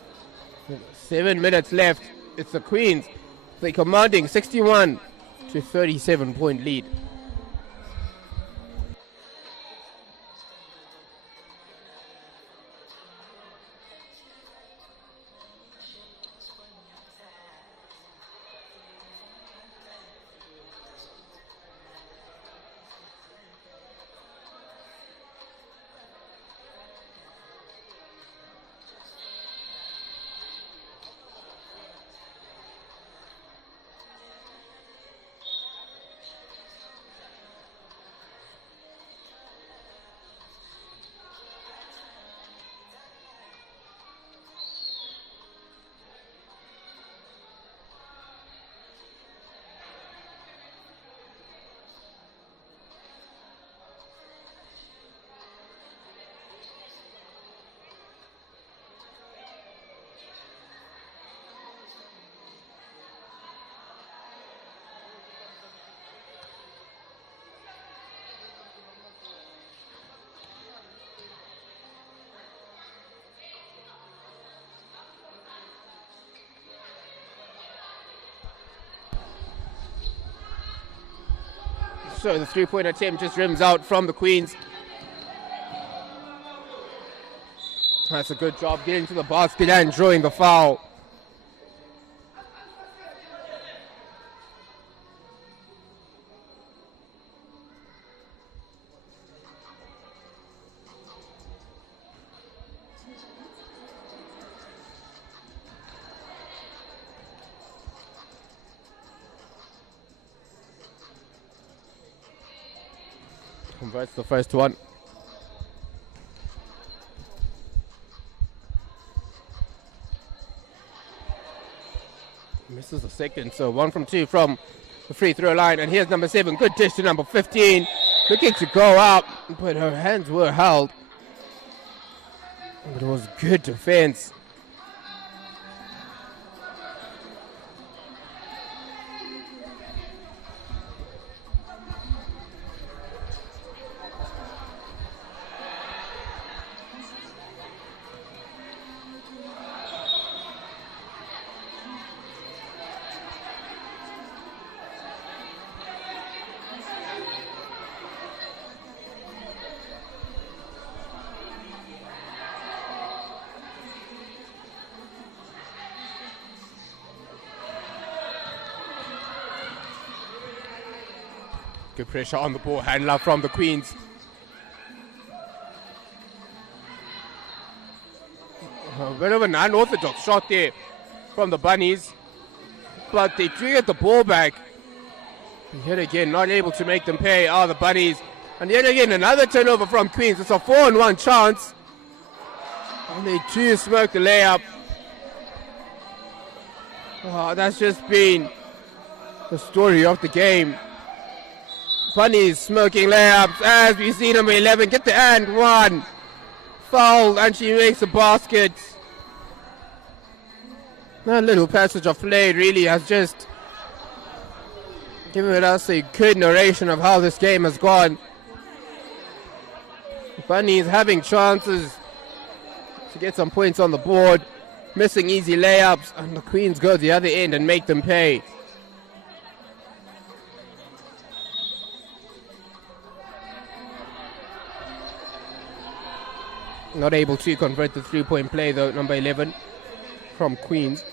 7 minutes left. It's the Queens. They're commanding 61 to 37 point lead. So the three-point attempt just rims out from the Queens. That's a good job getting to the basket and drawing the foul. Converts the first one. This is the second, so 1 from 2 from the free throw line. And here's number 7. Good dish to number 15. Looking to go up, but her hands were held. But it was good defense. Good pressure on the ball handler from the Queens. A bit of an unorthodox shot there from the Bunnies. But they do get the ball back. And yet again, not able to make them pay are the Bunnies. And yet again, another turnover from Queens. It's a 4-on-1 chance. And they do smoke the layup. Oh, that's just been the story of the game. Bunnies smoking layups as we see number 11 get the and one. Foul, and she makes a basket. That little passage of play really has just given us a good narration of how this game has gone. Bunnies having chances to get some points on the board, missing easy layups, and the Queens go the other end and make them pay. Not able to convert the three-point play though, number 11 from Queens.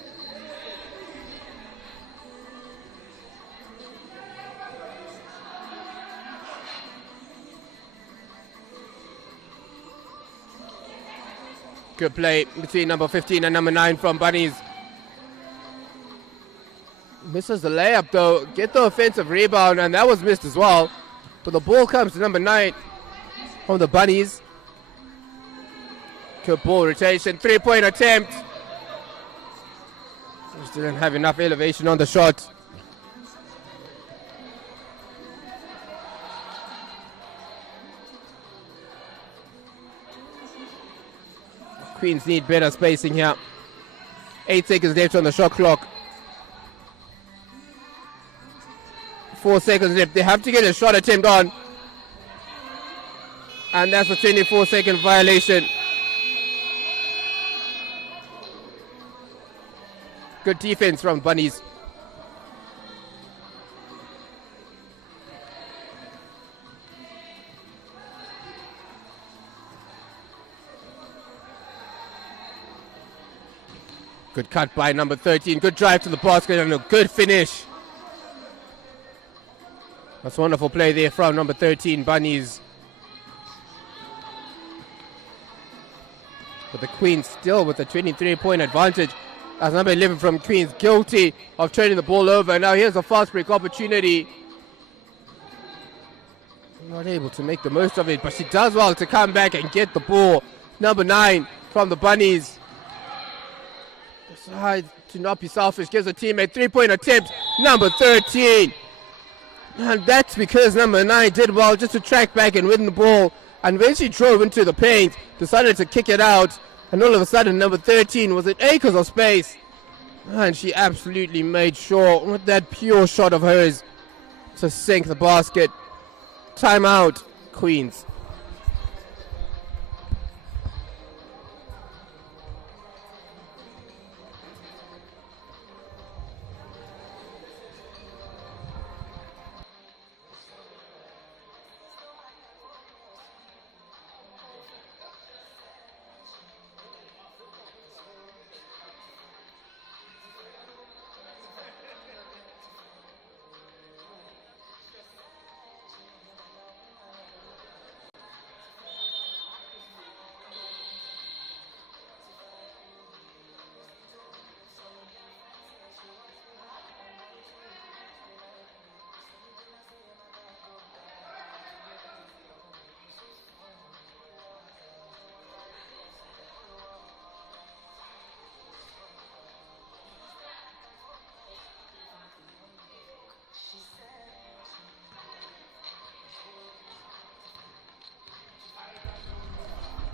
Good play between number 15 and number 9 from Bunnies. Misses the layup though, get the offensive rebound, and that was missed as well. But the ball comes to number 9 from the Bunnies. Good ball rotation, three-point attempt. Just didn't have enough elevation on the shot. Queens need better spacing here. 8 seconds left on the shot clock. 4 seconds left. They have to get a shot attempt on. And that's a 24-second violation. Good defense from Bunnies. Good cut by number 13. Good drive to the basket and a good finish. That's a wonderful play there from number 13, Bunnies. But the Queens still with a 23-point advantage. As number 11 from Queens guilty of turning the ball over. Now here's a fast break opportunity. Not able to make the most of it, but she does well to come back and get the ball. Number 9 from the Bunnies. Decides to not be selfish. Gives a teammate three-point attempt. Number 13. And that's because number 9 did well just to track back and win the ball. And when she drove into the paint, decided to kick it out. And all of a sudden, number 13 was in acres of space. And she absolutely made sure with that pure shot of hers to sink the basket. Timeout, Queens.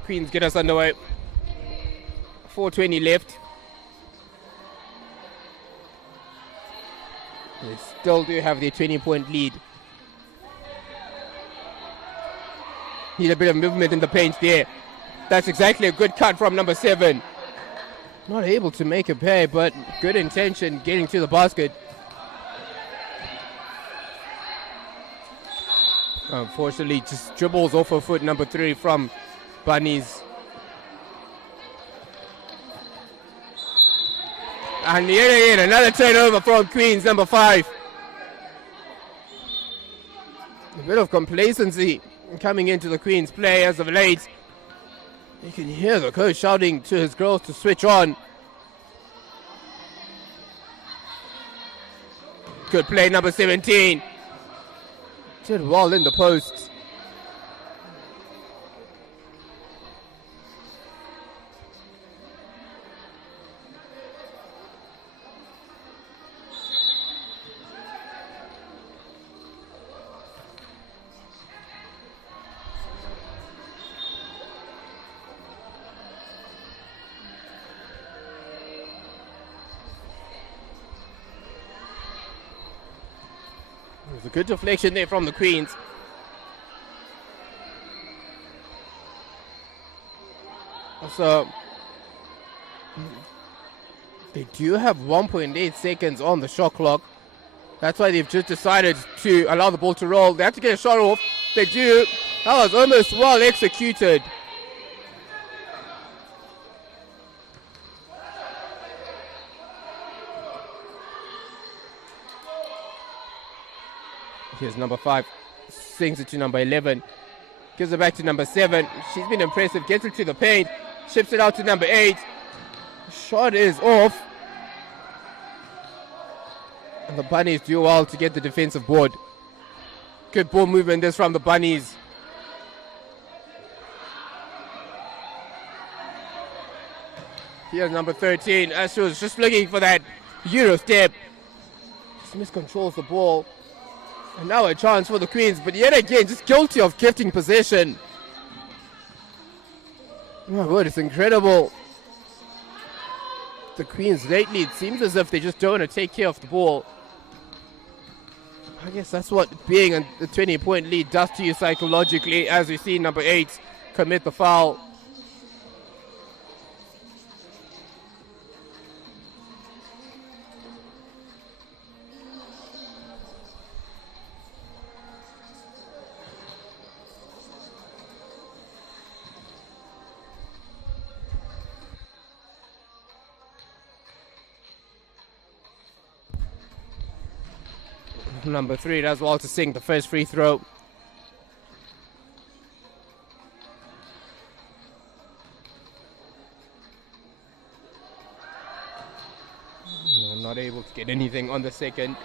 Queens get us underway. 4:20 left. They still do have their 20-point lead. Need a bit of movement in the paint there. That's exactly a good cut from number 7. Not able to make a pay, but good intention getting to the basket. Unfortunately, just dribbles off her foot, number 3 from Bunnies. And yet again, another turnover from Queens, number 5. A bit of complacency coming into the Queens play as of late. You can hear the coach shouting to his girls to switch on. Good play, number 17. Did well in the posts. There's a good deflection there from the Queens. So they do have 1.8 seconds on the shot clock. That's why they've just decided to allow the ball to roll. They have to get a shot off. They do. That was almost well executed. Here's number 5. Sings it to number 11. Gives it back to number 7. She's been impressive. Gets it to the paint. Ships it out to number 8. Shot is off. And the Bunnies do well to get the defensive board. Good ball movement this from the Bunnies. Here's number 13. As she was just looking for that Euro step. Just miscontrols the ball. And now a chance for the Queens, but yet again, just guilty of gifting possession. Oh my word, it's incredible. The Queens lately, it seems as if they just don't want to take care of the ball. I guess that's what being a 20-point lead does to you psychologically, as we see number 8 commit the foul. Number 3 does well to sink the first free throw. Not able to get anything on the second.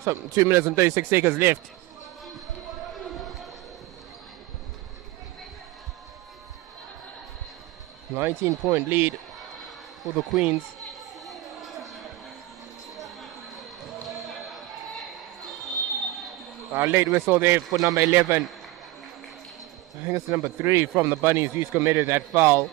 So 2 minutes and 36 seconds left. $19-point lead for the Queens. Late whistle there for number 11. I think it's number 3 from the Bunnies who's committed that foul.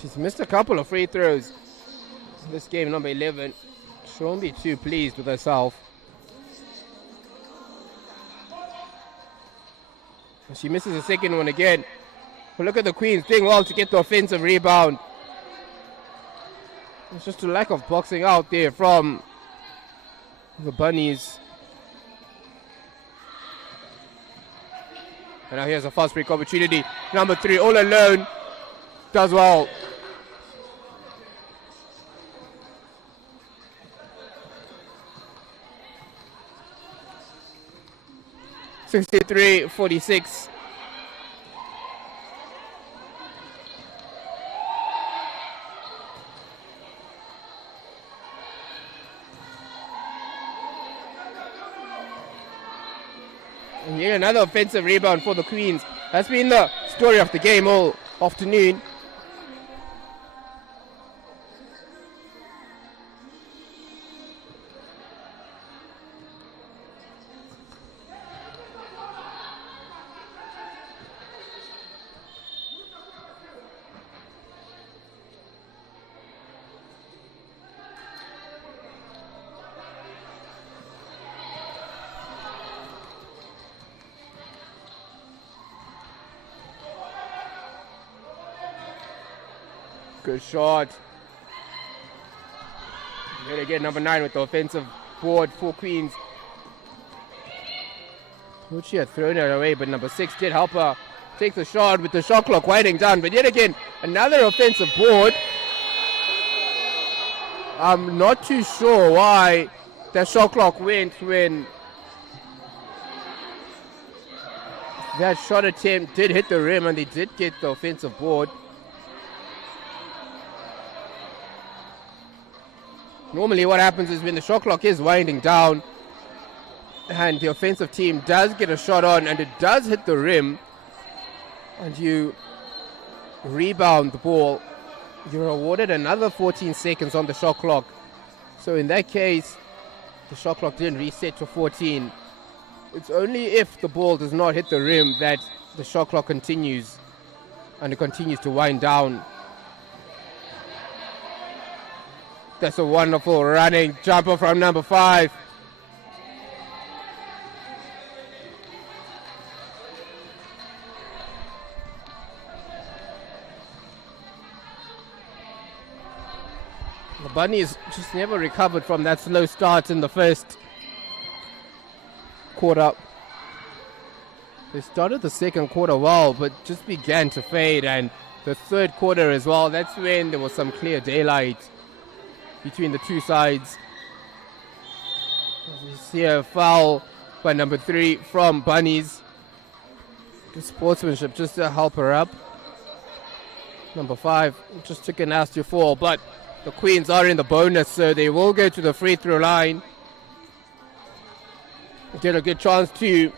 She's missed a couple of free throws this game, number 11. She won't be too pleased with herself. She misses the second one again. But look at the Queens doing well to get the offensive rebound. It's just a lack of boxing out there from the Bunnies. And now here's a fast break opportunity. Number 3 all alone. Does well. (63-46). And here another offensive rebound for the Queens. That's been the story of the game all afternoon. Good shot. Yet again, number 9 with the offensive board for Queens. Thought she had thrown it away, but number 6 did help her take the shot with the shot clock winding down. But yet again, another offensive board. I'm not too sure why that shot clock went when that shot attempt did hit the rim and they did get the offensive board. Normally what happens is when the shot clock is winding down and the offensive team does get a shot on and it does hit the rim and you rebound the ball, you're awarded another 14 seconds on the shot clock. So in that case, the shot clock didn't reset to 14. It's only if the ball does not hit the rim that the shot clock continues and it continues to wind down. That's a wonderful running jumper from number 5. The Bunnies just never recovered from that slow start in the first quarter. They started the second quarter well, but just began to fade, and the third quarter as well, that's when there was some clear daylight between the two sides. You see a foul by number 3 from Bunnies. Good sportsmanship just to help her up. Number 5 just took a nasty fall, but the Queens are in the bonus, so they will go to the free throw line. Get a good chance to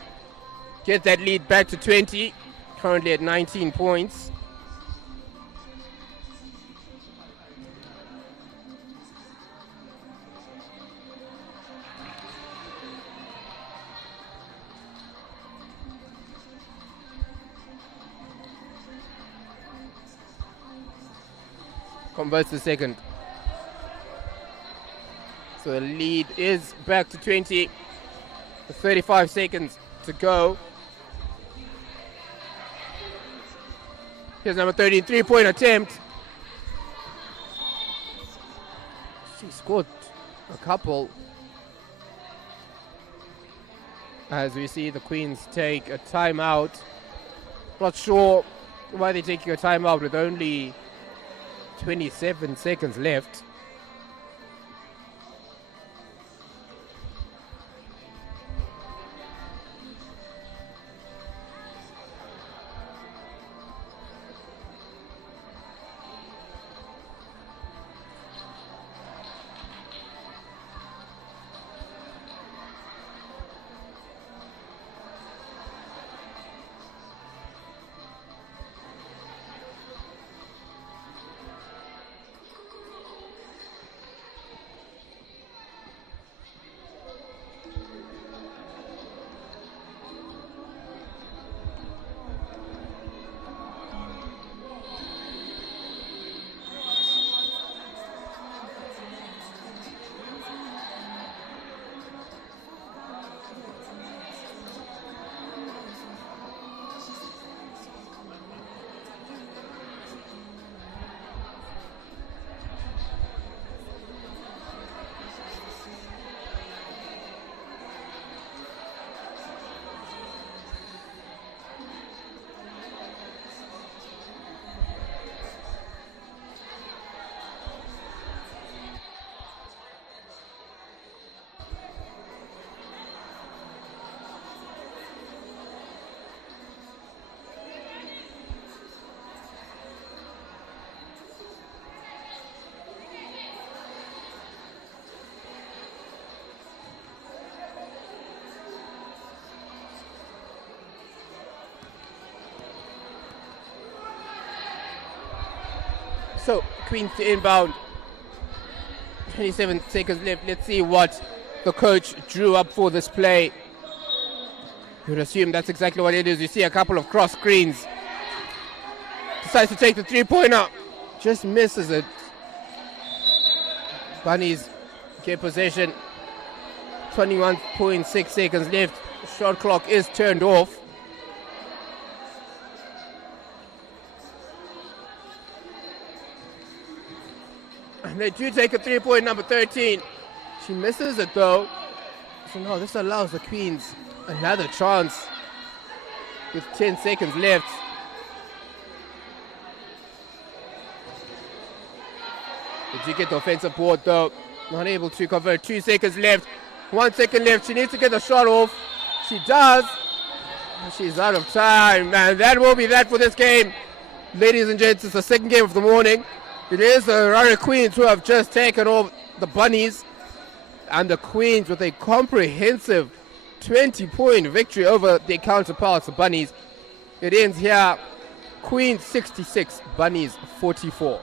get that lead back to 20, currently at 19 points. Converts the second. So the lead is back to 20. 35 seconds to go. Here's number 13, three-point attempt. She scored a couple. As we see the Queens take a timeout. Not sure why they're taking a timeout with only 27 seconds left. So, Queens to inbound. 27 seconds left. Let's see what the coach drew up for this play. You'd assume that's exactly what it is. You see a couple of cross screens. Decides to take the three-pointer. Just misses it. Bunnies get possession. 21.6 seconds left. Shot clock is turned off. And they do take a three-point, number 13. She misses it though. So no, this allows the Queens another chance with 10 seconds left. They do get the offensive board though. Not able to convert. 2 seconds left. 1 second left. She needs to get the shot off. She does. She's out of time. And that will be that for this game. Ladies and gents, it's the second game of the morning. It is the Harare Queens who have just taken off the Bunnies. And the Queens with a comprehensive 20-point victory over their counterparts, the Bunnies. It ends here. Queens 66, Bunnies 44.